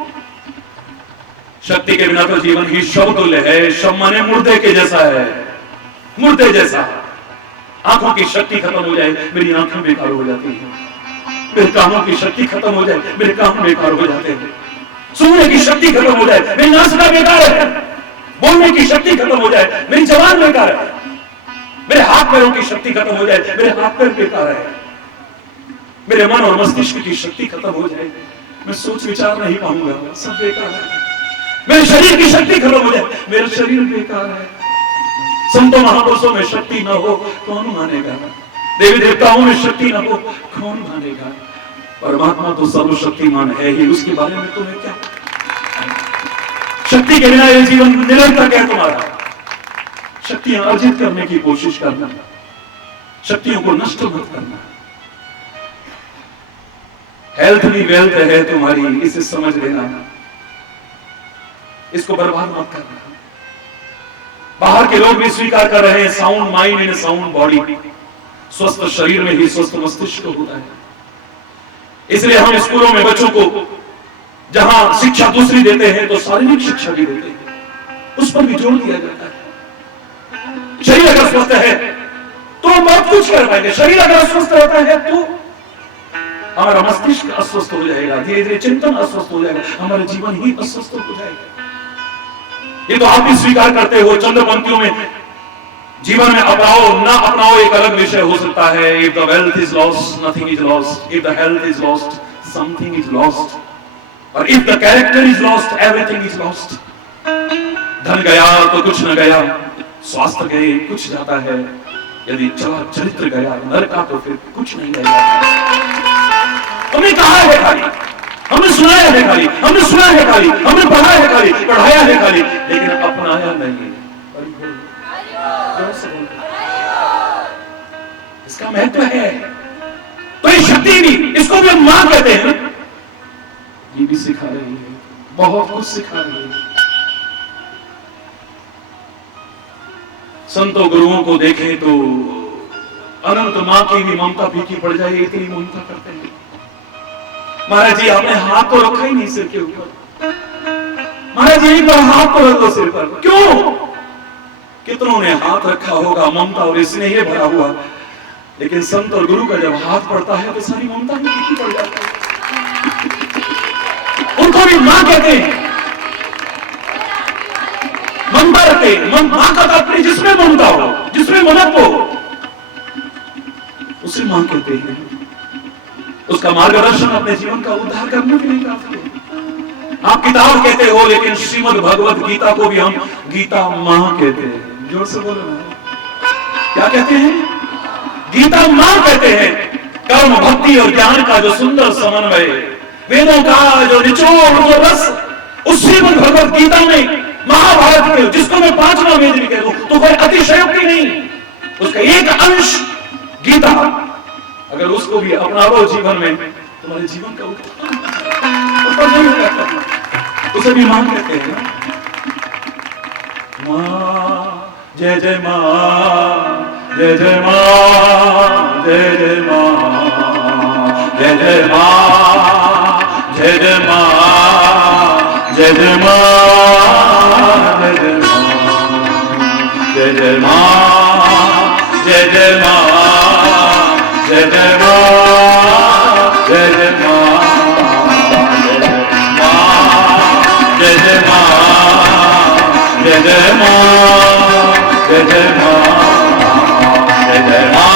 शक्ति के बिना तो जीवन ही शव तुल्य है। शव माने मुर्दे के जैसा है, मुर्दे जैसा। आंखों की शक्ति खत्म हो जाए, मेरी आंखें बेकार हो जाती हैं, मेरे कानों की शक्ति खत्म हो जाए, मेरे कान बेकार हो जाते हैं, सुनने की शक्ति खत्म हो जाए, मेरी नासना बेकार है, बोलने की शक्ति खत्म हो जाए, मेरी जबान बेकार है, मेरे हाथ पैरों की शक्ति खत्म हो जाए, मेरे हाथ पैर बेकार है, मेरे मन और मस्तिष्क की शक्ति खत्म हो जाए, मैं सोच विचार नहीं पाऊंगा, सब बेकार है, मेरे शरीर की शक्ति खत्म हो जाए, मेरा शरीर बेकार है, संतों महापुरुषों में शक्ति न हो कौन मानेगा, देवी देवताओं में शक्ति न हो कौन मानेगा। परमात्मा तो सर्वशक्तिमान है ही, उसके बारे में तुम्हें क्या। शक्ति के बिना ये जीवन निरर्थक है तुम्हारा। शक्तियां अर्जित करने की कोशिश करना, शक्तियों को नष्ट मत करना। हेल्थ भी वेल्थ है तुम्हारी, इसे समझ लेना, इसको बर्बाद मत करना। बाहर के लोग भी स्वीकार कर रहे हैं sound mind in sound body, स्वस्थ शरीर में ही स्वस्थ मस्तिष्क होता है। इसलिए हम स्कूलों में बच्चों को जहां शिक्षा दूसरी देते हैं तो शारीरिक शिक्षा भी देते हैं, उस पर भी जोर दिया जाता है। शरीर अगर स्वस्थ है तो हम बहुत कुछ कर पाएंगे, शरीर अगर अस्वस्थ रहता है तो हमारा मस्तिष्क अस्वस्थ हो जाएगा, धीरे धीरे चिंतन अस्वस्थ हो जाएगा, हमारा जीवन ही अस्वस्थ हो जाएगा। ये तो आप भी स्वीकार करते हो। चंद्रपंथियों में जीवन में अपनाओ ना अपनाओ एक अलग विषय हो सकता है। If the wealth is lost nothing is lost, if the health is lost something is lost, और if the character is lost everything is lost. धन गया तो कुछ न गया, स्वास्थ्य गए कुछ जाता है, यदि चरित्र गया नर का तो फिर कुछ नहीं गया। हमने कहा है खाली, हमने सुनाया है खाली, हमने सुना है खाली, हमने पढ़ा है खाली, पढ़ाया है खाली, लेकिन अपनाया नहीं। इसका महत्व है। तो ये शक्ति भी, इसको भी हम मां कहते हैं, ये भी सिखा रही है, बहुत कुछ सिखा रही है। संतों गुरुओं को देखें तो अनंत मां की भी ममता फीकी पड़ जाए, इतनी ममता करते हैं। महाराज जी आपने हाथ तो रखा ही नहीं सिर के ऊपर, महाराज जी एक बार हाथ तो रख दो सिर पर। क्यों? कितनों ने हाथ रखा होगा, ममता और स्नेह भरा हुआ, लेकिन संत और गुरु का जब हाथ पड़ता है तो सारी ममता ही फीकी पड़ जाती है। उनको भी मां कहते हैं, ममता रखते हैं। मां का तात्पर्य जिसमें ममता हो, जिसमें ममत्व हो, उसे मां कहते हैं। उसका मार्गदर्शन अपने जीवन का उद्धार करने के लिए काफी है। आप किताब कहते हो, लेकिन श्रीमद् भगवत गीता को भी हम गीता मां कहते हैं। जोर से बोलो ना, क्या कहते हैं? गीता मां कहते हैं। कर्म भक्ति और ज्ञान का जो सुंदर समन्वय, वेदों का जो निचोड़, जो रस, उस श्रीमद् भगवत गीता में, महाभारत के, जिसको मैं 5वां वेद भी कह दूं तो कोई अतिशयोक्ति नहीं, उसका एक अंश गीता, अगर उसको भी अपना लो जीवन में, तुम्हारे जीवन का उत्तर नहीं होगा। उसे भी मां कहते हैं। मां जय जय मां, जय जय मां, जय जय मां, जय जय मां, जय जय मां, जय जय मां, जय जय मां, जय जय मां, जय जय मां, जय जय मां, जय जय मां, जय जय मां, जय जय मां, जय जय मां।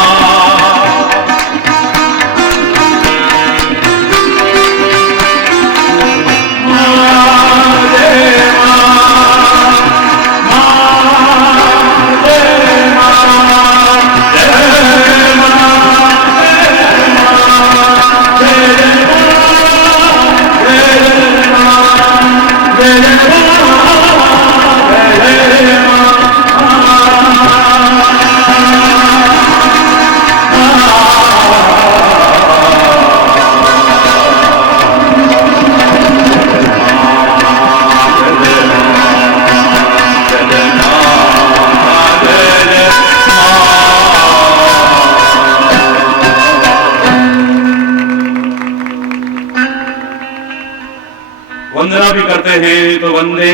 वंदना भी करते हैं तो वंदे,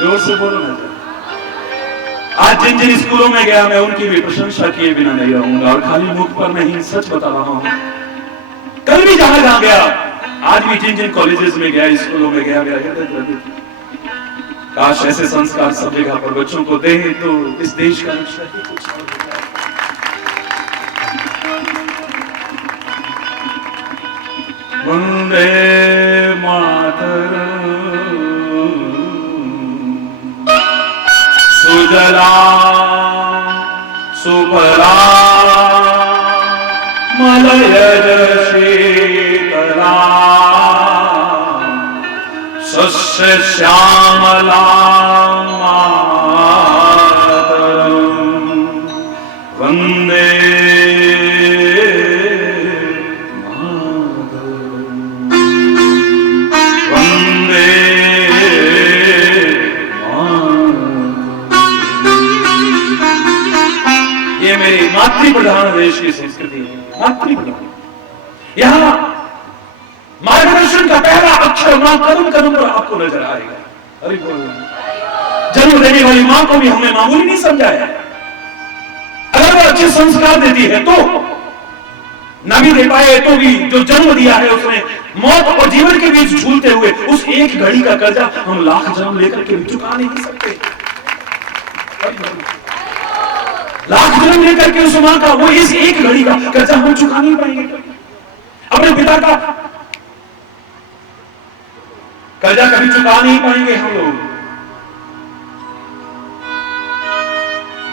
जोर से बोलो ना। आज जिन जिन स्कूलों में गया मैं उनकी भी प्रशंसा किए बिना नहीं रहूंगा, और खाली मुख पर नहीं, सच बता रहा हूं। कल भी जहां जहां गया, आज भी जिन जिन कॉलेजेस में गया, स्कूलों में गया, काश ऐसे संस्कार सब जगह पर बच्चों को दे तो इस देश का नक्शा ही कुछ और होगा। वंदे मातरम, सुजला सुफला मलयज शीतला सस्य श्यामला वंदे मातृ प्रधान देश की संस्कृति है। मातृ प्रधान, यहां मार्गदर्शन का पहला अक्षर मां कदम कदम पर आपको नजर आएगा। अरे जन्म देने वाली मां को भी हमने मामूली नहीं समझा है। अगर वो अच्छे संस्कार देती है तो ना भी दे पाए तो भी जो जन्म दिया है उसने मौत और जीवन के बीच झूलते हुए उस एक घड़ी का कर्जा हम लाख जन्म लेकर के भी चुका नहीं सकते। लाख जन्म लेकर के उस मां का वो इस एक घड़ी का कर्जा हम चुका नहीं पाएंगे। अपने पिता का कर्जा कभी चुका नहीं पाएंगे हम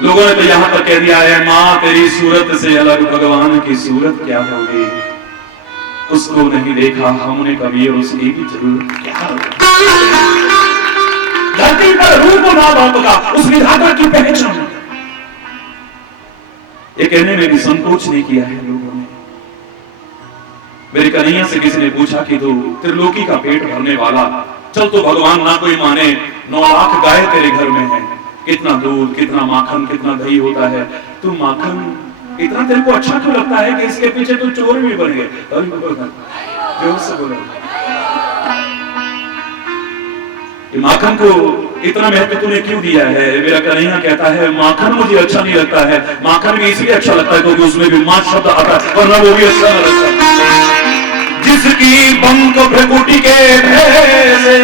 लोगों ने तो यहां पर कह दिया है, मां तेरी सूरत से अलग भगवान की सूरत क्या होगी, उसको नहीं देखा हमने कभी और उसकी भी जरूरत क्या होगी। धरती पर रूप मां बाप का उस विधाता की पहचान ये कहने में भी संकोच नहीं किया है लोगों ने। मेरे कन्हैया से किसी ने पूछा कि तू त्रिलोकी का पेट भरने वाला, चल तो भगवान ना कोई माने 9 लाख गाय तेरे घर में है, कितना दूध कितना माखन कितना दही होता है, तू माखन इतना तेरे को अच्छा क्यों लगता है कि इसके पीछे तू चोर भी बन गए। जोर से बोलो, माखन को इतना महत्व तूने क्यों दिया है। मेरा कन्हैया कहता है माखन मुझे अच्छा नहीं लगता है, माखन भी इसलिए अच्छा लगता है क्योंकि उसमें भी मां शब्द आता है और ना वो भी अच्छा लगता है। जिसकी बंक भ्रकुटी के भय से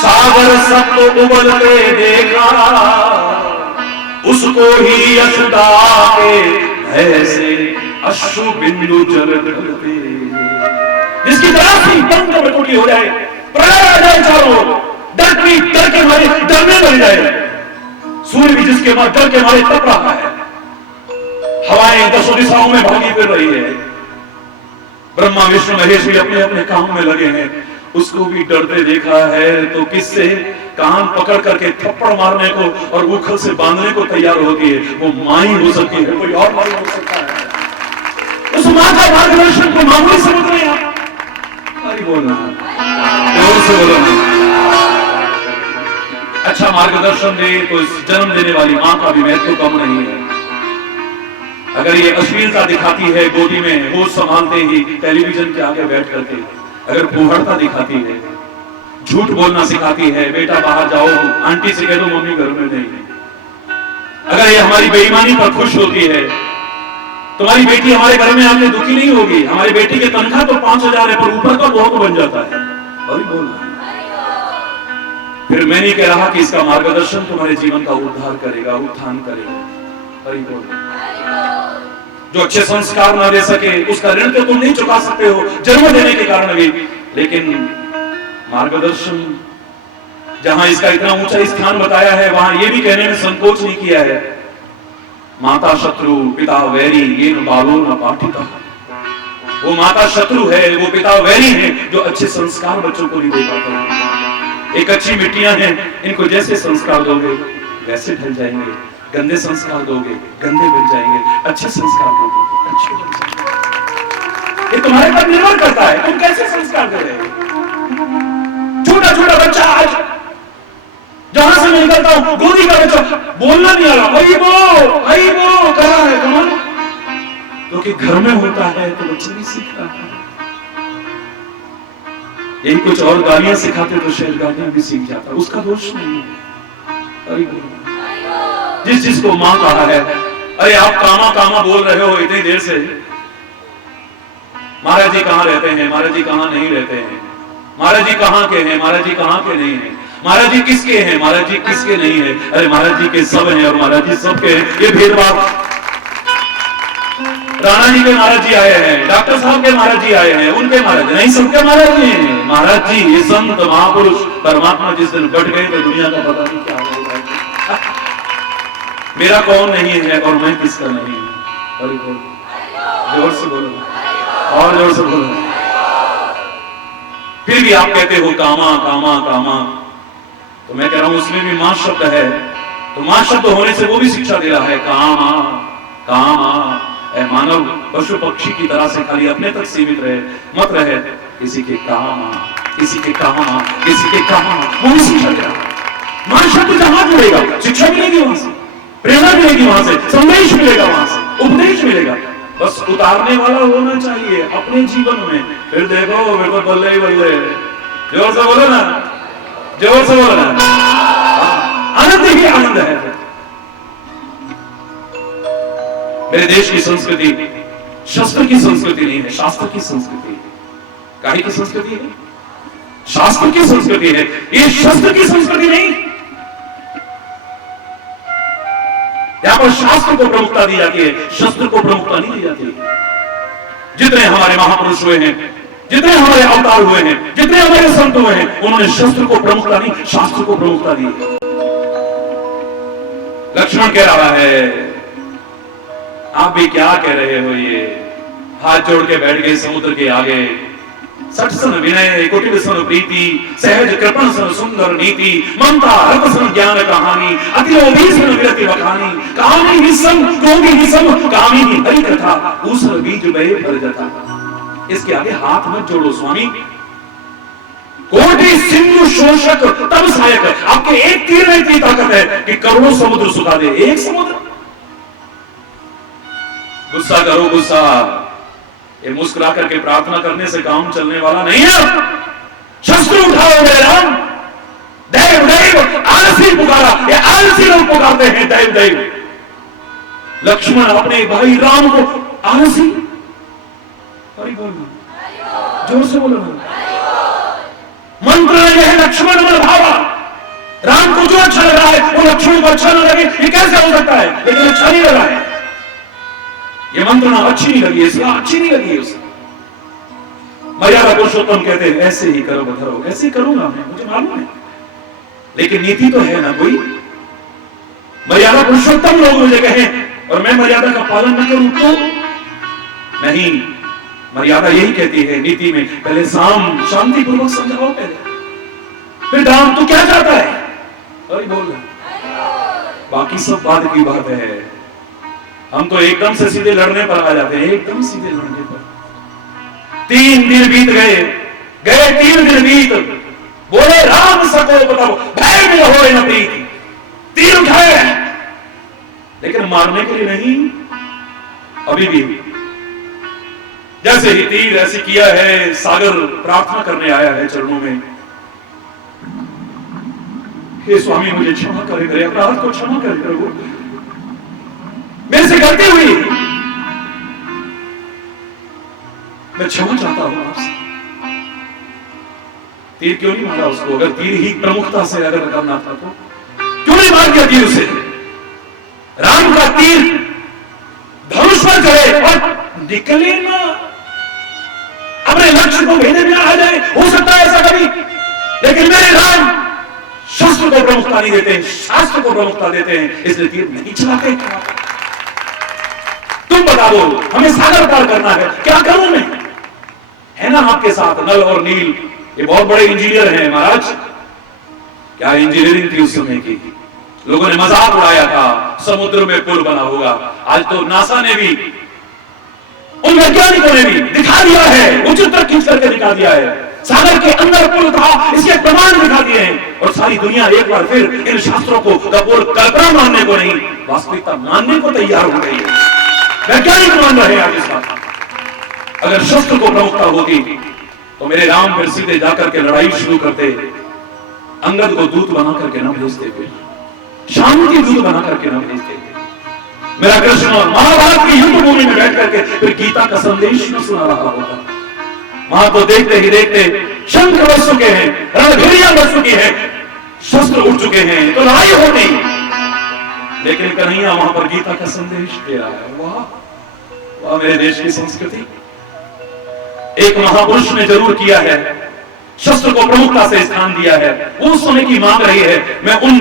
सागर सप्त उबलते देखा, उसको ही अशुदा के भय से अश्रु बिंदु जल ढलते। जिसकी तरफ ही बंक भ्रकुटी हो जाए, प्रलय आ जाए चारों, डर के मारे डरने लग जाए, सूर्य भी जिसके बाद डर के मारे तप रहा है, हवाएं 10 दिशाओं में भागी फिर रही है, ब्रह्मा विष्णु महेश भी अपने अपने काम में लगे हैं, उसको भी डरते देखा है तो किससे कान पकड़ करके थप्पड़ मारने को और उखल से बांधने को तैयार होती है, वो मां ही हो सकती है, कोई और नहीं हो सकता है। उस मां का मार्गदर्शन को मामूली समझ रहे हैं आप? अरे बोलना, जोर से बोलो। अच्छा मार्गदर्शन दे तो इस जन्म देने वाली मां का भी महत्व कम नहीं है। अगर ये अश्लीलता दिखाती है, गोदी में होश संभालते ही टेलीविजन के आगे बैठ करके अगर फूहड़ता दिखाती है, झूठ बोलना सिखाती है, बेटा बाहर जाओ आंटी से कह दो मम्मी घर में नहीं है, अगर ये हमारी बेईमानी पर खुश होती है, तुम्हारी बेटी हमारे घर में आके दुखी नहीं होगी, हमारी बेटी की तनख्वाह तो 5,000 है पर ऊपर का बहुत बन जाता है, अभी बोलना, फिर मैं नहीं कह रहा कि इसका मार्गदर्शन तुम्हारे जीवन का उद्धार करेगा, उत्थान करेगा। अरे बोलना, जो अच्छे संस्कार ना दे सके उसका ऋण तो तुम नहीं चुका सकते हो जन्म देने के कारण भी, लेकिन मार्गदर्शन जहां इसका इतना ऊंचा स्थान बताया है वहां यह भी कहने में संकोच नहीं किया है, माता शत्रु पिता वैरी ये न बालो न पाठिता। वो माता शत्रु है, वो पिता वैरी है जो अच्छे संस्कार बच्चों को नहीं दे पाते। एक अच्छी मिट्टियां हैं, इनको जैसे संस्कार दोगे वैसे ढल जाएंगे, गंदे संस्कार दोगे गंदे बन जाएंगे, अच्छे संस्कार दोगे तो अच्छे बन जाएंगे। ये तुम्हारे पर निर्भर करता है तुम कैसे संस्कार दे रहे हो। छोटा छोटा बच्चा आज जहां से मैं निकलता हूं, गोदी का बच्चा बोलना नहीं आ रहा, हई वो कर रहा है कौन, क्योंकि घर में होता है तो बच्चा नहीं सीख रहा है। यही कुछ और गालियां सिखाते तो शायद गालियां भी सीख जाता, उसका दोष नहीं है। जिसको मां कहा है, अरे आप कामा कामा बोल रहे हो इतनी देर से, महाराज जी कहां रहते हैं, महाराज जी कहां नहीं रहते हैं, महाराज जी कहां के हैं, महाराज जी कहां के नहीं है, महाराज जी किसके हैं, महाराज जी किसके नहीं है। अरे महाराज जी के सब हैं और महाराज जी सबके हैं, ये भेदभाव। राणा जी के महाराज जी आए हैं, डॉक्टर साहब के महाराज जी आए हैं, उनके महाराज नहीं, सबके महाराज जी हैं। महाराज जी ये संत महापुरुष परमात्मा जिस दिन बढ़ गए तो दुनिया का पता नहीं क्या होगा। मेरा कौन नहीं है और मैं किसका नहीं हूं। हरि बोल, जोर से बोलो और जोर से बोलो। फिर भी आप कहते हो कामा कामा कामा, तो मैं कह रहा हूं उसमें भी मां शब्द है, तो मां शब्द होने से वो भी शिक्षा दे रहा है कामा कामा। मानव पशु पक्षी की तरह से खाली अपने तक सीमित रहे, मत रहे किसी के कामा किसी के कामा किसी के कामा, वो भी शिक्षा दे रहा है। मां शब्द जहां जुड़ेगा शिक्षा मिलेगी, वहां से प्रेरणा मिलेगी, वहां से संदेश मिलेगा, वहां से उपदेश मिलेगा। बस उतारने वाला होना चाहिए अपने जीवन में। फिर देखो बेटा बल्ले ही बल्ले, जोर से बोलो ना, जोर से बोलो ना, आनंद ही आनंद है। मेरे देश की संस्कृति शस्त्र की संस्कृति नहीं है, शास्त्र की संस्कृति है। काहे की संस्कृति है? शास्त्र की संस्कृति है, ये शस्त्र की संस्कृति नहीं। यहां पर शास्त्र को प्रमुखता दी जाती है, शस्त्र को प्रमुखता नहीं दी जाती। जितने हमारे महापुरुष हुए हैं, जितने हमारे अवतार हुए हैं, जितने हमारे संत हुए हैं, उन्होंने शस्त्र को प्रमुखता नहीं, शास्त्र को प्रमुखता दी। लक्ष्मण कह रहा है आप भी क्या कह रहे हो, ये हाथ जोड़ के बैठ गए समुद्र के आगे। सठ सन विनय कुटिल सन प्रीति, सहज कृपण सन सुंदर नीति, ममता रत सन ज्ञान कहानी, अति लोभी सन विरति बखानी, कामी विषम क्रोधी विषम कामिनी हरि कथा, ऊसर बीज बहे भर जता। इसके आगे हाथ मत जोड़ो स्वामी। कोटि सिंधु शोषक तब सहायक, आपके एक तीर में इतनी ताकत है कि करोड़ों समुद्र सुखा दे। एक समुद्र। गुस्सा करो गुस्सा, ये मुस्कुरा करके प्रार्थना करने से काम चलने वाला नहीं है। शस्त्र उठाओ मेरे राम, दैव दैव आलसी पुकारा, ये आलसी लोग पुकारते हैं दैव दैव। लक्ष्मण अपने भाई राम को आलसी, हरि बोलो, जोर से बोलो। मंत्र यह है लक्ष्मण मन भावा। राम को जो अच्छा लग रहा है वो लक्ष्मण को अच्छा न लगे, ये कैसे हो सकता है? लेकिन अच्छा नहीं लगा है, ये मंत्रणा अच्छी नहीं लगी, इसका अच्छी नहीं लगी उसे। मर्यादा पुरुषोत्तम कहते हैं ऐसे ही करो बधरो, ऐसे ही करूंगा मैं, मुझे मालूम है, लेकिन नीति तो है ना कोई। मर्यादा पुरुषोत्तम लोग मुझे कहें और मैं मर्यादा का पालन न करूं तो नहीं। मर्यादा यही कहती है नीति में, पहले शांतिपूर्वक समझाओ पहले, फिर दाम तू क्या चाहता है, अरे बोल रहा, बाकी सब बाद की बात है। हम तो एकदम से सीधे लड़ने पर आ जाते हैं, एकदम सीधे लड़ने पर। 3 दिन बीत गए, 3 दिन बीत, बोले राम सको बताओ भय में हो न प्रीति। तीर उठाए लेकिन मारने के लिए नहीं, अभी भी जैसे ही तीर ऐसे किया है, सागर प्रार्थना करने आया है चरणों में, हे स्वामी मुझे क्षमा करे, करे अपराध को क्षमा करे प्रभु, मेरे से गलती हुई, मैं क्षमा चाहता हूं आपसे। तीर क्यों नहीं मारा उसको? अगर तीर ही प्रमुखता से अगर करना था तो क्यों नहीं मार दिया तीर उसे? राम का तीर धनुष पर चढ़े और निकले ना, अपने लक्ष्य को भेदे में आ जाए, हो सकता है ऐसा कभी, लेकिन मेरे राम शस्त्र को प्रमुखता नहीं देते, शास्त्र को प्रमुखता देते हैं, इसलिए तीर नहीं चलाते। तुम बता दो, हमें सागर पार करना है, क्या करूं मैं? है ना आपके साथ नल और नील, ये बहुत बड़े इंजीनियर हैं महाराज। क्या इंजीनियरिंग थी उस समय की, लोगों ने मजाक उड़ाया था समुद्र में पुल बना होगा। आज तो नासा ने भी, उन वैज्ञानिकों ने भी दिखा दिया है, उच्चतर खींच करके दिखा दिया है, सागर के अंदर पुल था, इसके प्रमाण दिखा दिए हैं। और सारी दुनिया एक बार फिर इन शास्त्रों को कल्पना मानने को नहीं, वास्तविकता मानने को तैयार हो गई है। वैज्ञानिक मान रहे हैं आज इस बात। अगर शस्त्र को प्रमुखता होती तो मेरे राम फिर सीधे जाकर के लड़ाई शुरू करते, अंगद को दूत बना करके न भेजते, फिर शांति दूत बना करके न भेजते। मेरा कृष्ण महाभारत की युद्ध भूमि में बैठ करके फिर गीता का संदेश न सुना रहा होता। वहां तो देखते ही देखते शंख बज चुके हैं, रणभेरियां बज चुकी है, शस्त्र उठ चुके हैं, तो लड़ाई होती, लेकिन कन्हैया वहां पर गीता का संदेश दे रहा है। वाह वाह, मेरे देश की संस्कृति। एक महापुरुष ने जरूर किया है, शस्त्र को प्रमुखता से स्थान दिया है, वो उस समय की मांग रही है। मैं उन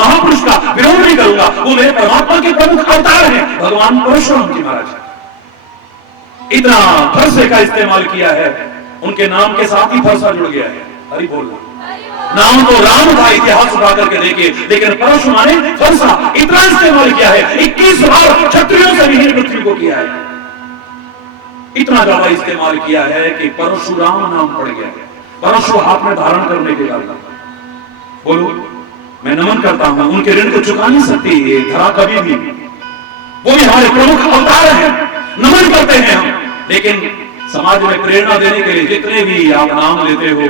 महापुरुष का विरोध नहीं करूंगा। वो मेरे परमात्मा के प्रमुख अवतार हैं, भगवान परशुराम जी महाराज। इतना फरसे का इस्तेमाल किया है, उनके नाम के साथ ही फरसा जुड़ गया है। हरि बोल। नाम तो राम था, इतिहास उठा करके देखिए, लेकिन परशुराम ने फरसा इतना इस्तेमाल किया है, 21 बार क्षत्रियों से भी पृथ्वी को किया है। इतना ज्यादा इस्तेमाल किया है कि परशुराम नाम पड़ गया है, परशु हाथ में धारण करने के कारण। बोलो, मैं नमन करता हूं, उनके ऋण को चुका नहीं सकती ये धरा कभी भी। वो भी हमारे प्रमुख अवतार हैं, नमन करते हैं हम। लेकिन समाज में प्रेरणा देने के लिए जितने भी आप नाम लेते हो,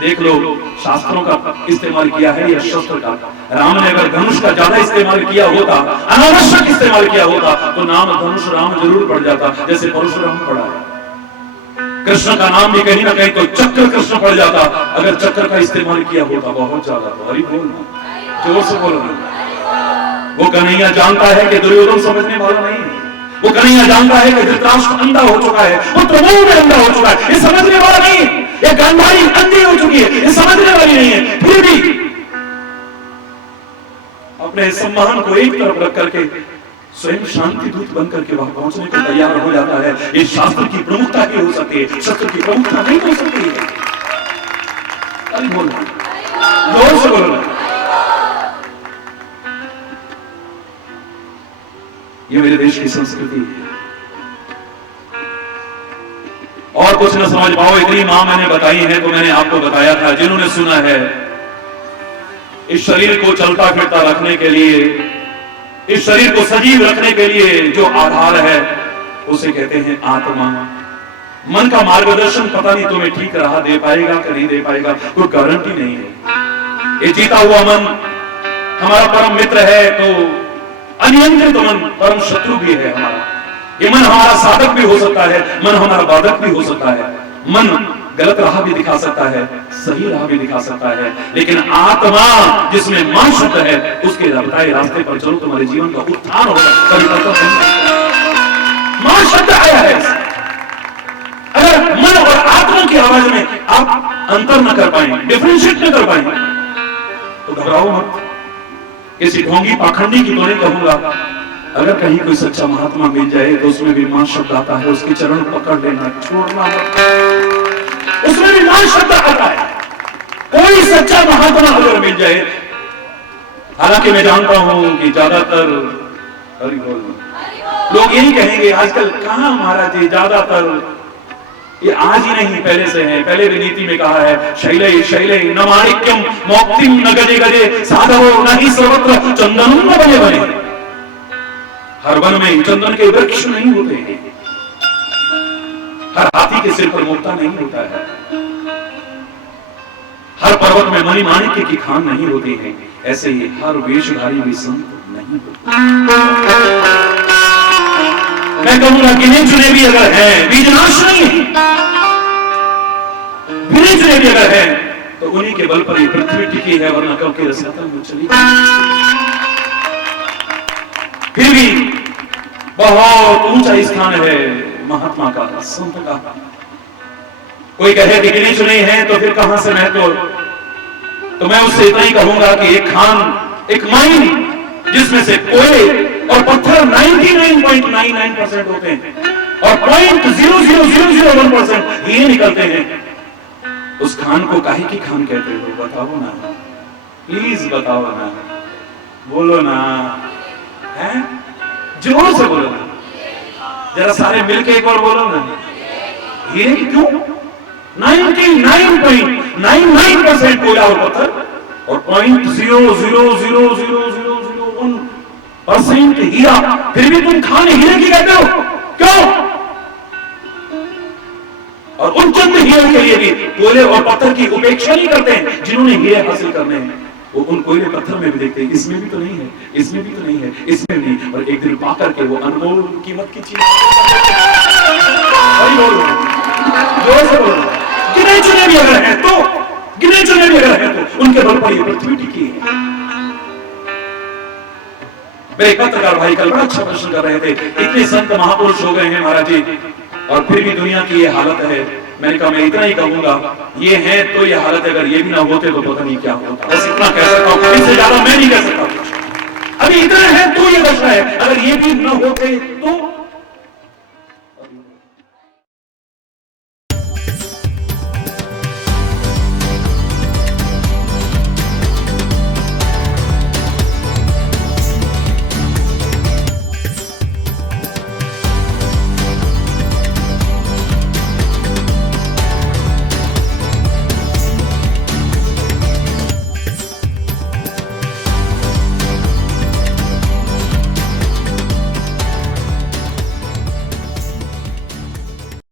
देख लो शास्त्रों का इस्तेमाल किया है या शस्त्र का। राम ने अगर धनुष का ज्यादा इस्तेमाल किया होता, अनावश्यक इस्तेमाल किया होता, तो नाम धनुष राम जरूर पड़ जाता, जैसे परशुराम पड़ा है। कृष्ण का नाम भी कहीं ना कहीं तो चक्र कृष्ण पड़ जाता, अगर चक्र का इस्तेमाल किया होता बहुत ज्यादा। तो हरि बोलना, जोर से बोलना। वो कन्हैया जानता है कि दुर्योधन समझने वाला नहीं है, वो कन्हैया जानता है कि धृतराष्ट्र अंधा हो चुका है, वो प्रभु में अंधा हो चुका है, ये समझने वाला नहीं है। ये गांधारी अंधी हो चुकी है, ये समझने वाली नहीं है। फिर भी अपने सम्मान को एक तरफ रख करके स्वयं शांति दूत बनकर के वहां पहुंचने को तैयार हो जाता है। ये शास्त्र की प्रमुखता ही हो सकती है, शस्त्र की प्रमुखता नहीं हो सकती है। अरे बोलना, जोर से बोलना। ये मेरे देश की संस्कृति है। और कुछ न समझ पाओ, इतनी मां मैंने बताई है, तो मैंने आपको बताया था, जिन्होंने सुना है, इस शरीर को चलता फिरता रखने के लिए, इस शरीर को सजीव रखने के लिए जो आधार है, उसे कहते हैं आत्मा। मन का मार्गदर्शन पता नहीं तुम्हें ठीक राह दे पाएगा कि नहीं दे पाएगा, कोई गारंटी नहीं है। ये जीता हुआ मन हमारा परम मित्र है, तो अनियंत्रित मन परम शत्रु भी है हमारा। ये मन हमारा साधक भी हो सकता है, मन हमारा बाधक भी हो सकता है। मन गलत राह भी दिखा सकता है, सही राह भी दिखा सकता है, लेकिन आत्मा जिसमें मां शब्द है, उसके बताए रास्ते पर चलो, तुम्हारे जीवन का उत्थान होगा, परिवर्तन होगा। मां शब्द आया है। अगर मन और आत्मा की आवाज में आप अंतर न कर पाए, डिफरेंशिएट न कर पाए, तो घबराओ मत। किसी ढोंगी पाखंडी की तो नहीं कहूंगा, अगर कहीं कोई सच्चा महात्मा मिल जाए तो उसमें भी मां शब्द आता है, उसके चरण पकड़ लेना, छोड़ना मत। उसमें भी मां शब्द आता है। कोई सच्चा महात्मा अगर मिल जाए, हालांकि मैं जानता हूं कि ज्यादातर लोग यही कहेंगे आजकल, कहां महाराज जी, ज्यादातर ये आज ही नहीं पहले से है। पहले भी नीति में कहा है, शैले शैले न माणिक्यम मोक्तिम न गजे गजे साधवो न ही सर्वत्र चंदनम न बने बने। हर वन में चंदन के वृक्ष नहीं होते हैं, हर हाथी के सिर पर मोक्ता नहीं होता है, हर पर्वत में मणि माणिक्य की खान नहीं होती है, ऐसे ही हर वेशधारी भी संत नहीं होते। मैं कहूंगा गिने चुने भी अगर हैं, बीजनाश नहीं है, गिने चुने भी अगर हैं, तो उन्हीं के बल पर ये पृथ्वी टिकी है, वरना कब के रसातल में चली गई। फिर भी बहुत ऊंचा स्थान है महात्मा का, संत का। कोई कहे कि गिने चुने हैं तो फिर कहां से महत्व, तो मैं उससे इतना ही कहूंगा कि एक खान, एक माइन जिसमें से कोयले और पत्थर 99.99% होते हैं और 0.00001% हीरे निकलते हैं, उस खान को काहे की खान कहते हो? बताओ ना, प्लीज बताओ ना, बोलो ना, हैं? जोर से बोलो ना, जरा सारे मिलके एक बार बोलो ना। हीरे की क्यों? 99.99% कोयला और पत्थर और 0.00001% हीरा, फिर भी तुम खान हीरे की कहते हो, क्यों? और उन चंद हीरे के लिए भी कोयले और पत्थर की उपेक्षा नहीं करते हैं जिन्होंने हीरे हासिल करने हैं। वो उन कोयले पत्थर में भी देखते हैं, इसमें भी तो नहीं है, इसमें भी तो नहीं है, इसमें भी, और एक दिन पाकर के वो अनमोल कीमत की चीज। जोर से बोलो। गिने चुने भी अगर हैं तो, गिने चुने भी अगर हैं तो उनके बल पर ये पृथ्वी टिकी है। मेरे पत्रकार भाई कल बड़ा अच्छा प्रश्न कर रहे थे, इतने संत महापुरुष हो गए हैं महाराज जी, और फिर भी दुनिया की ये हालत है। मैंने कहा मैं इतना ही कहूंगा, ये है तो ये हालत, अगर ये भी ना होते तो पता नहीं क्या होता। बस इतना कह सकता हूं, इससे ज्यादा मैं नहीं कह सकता।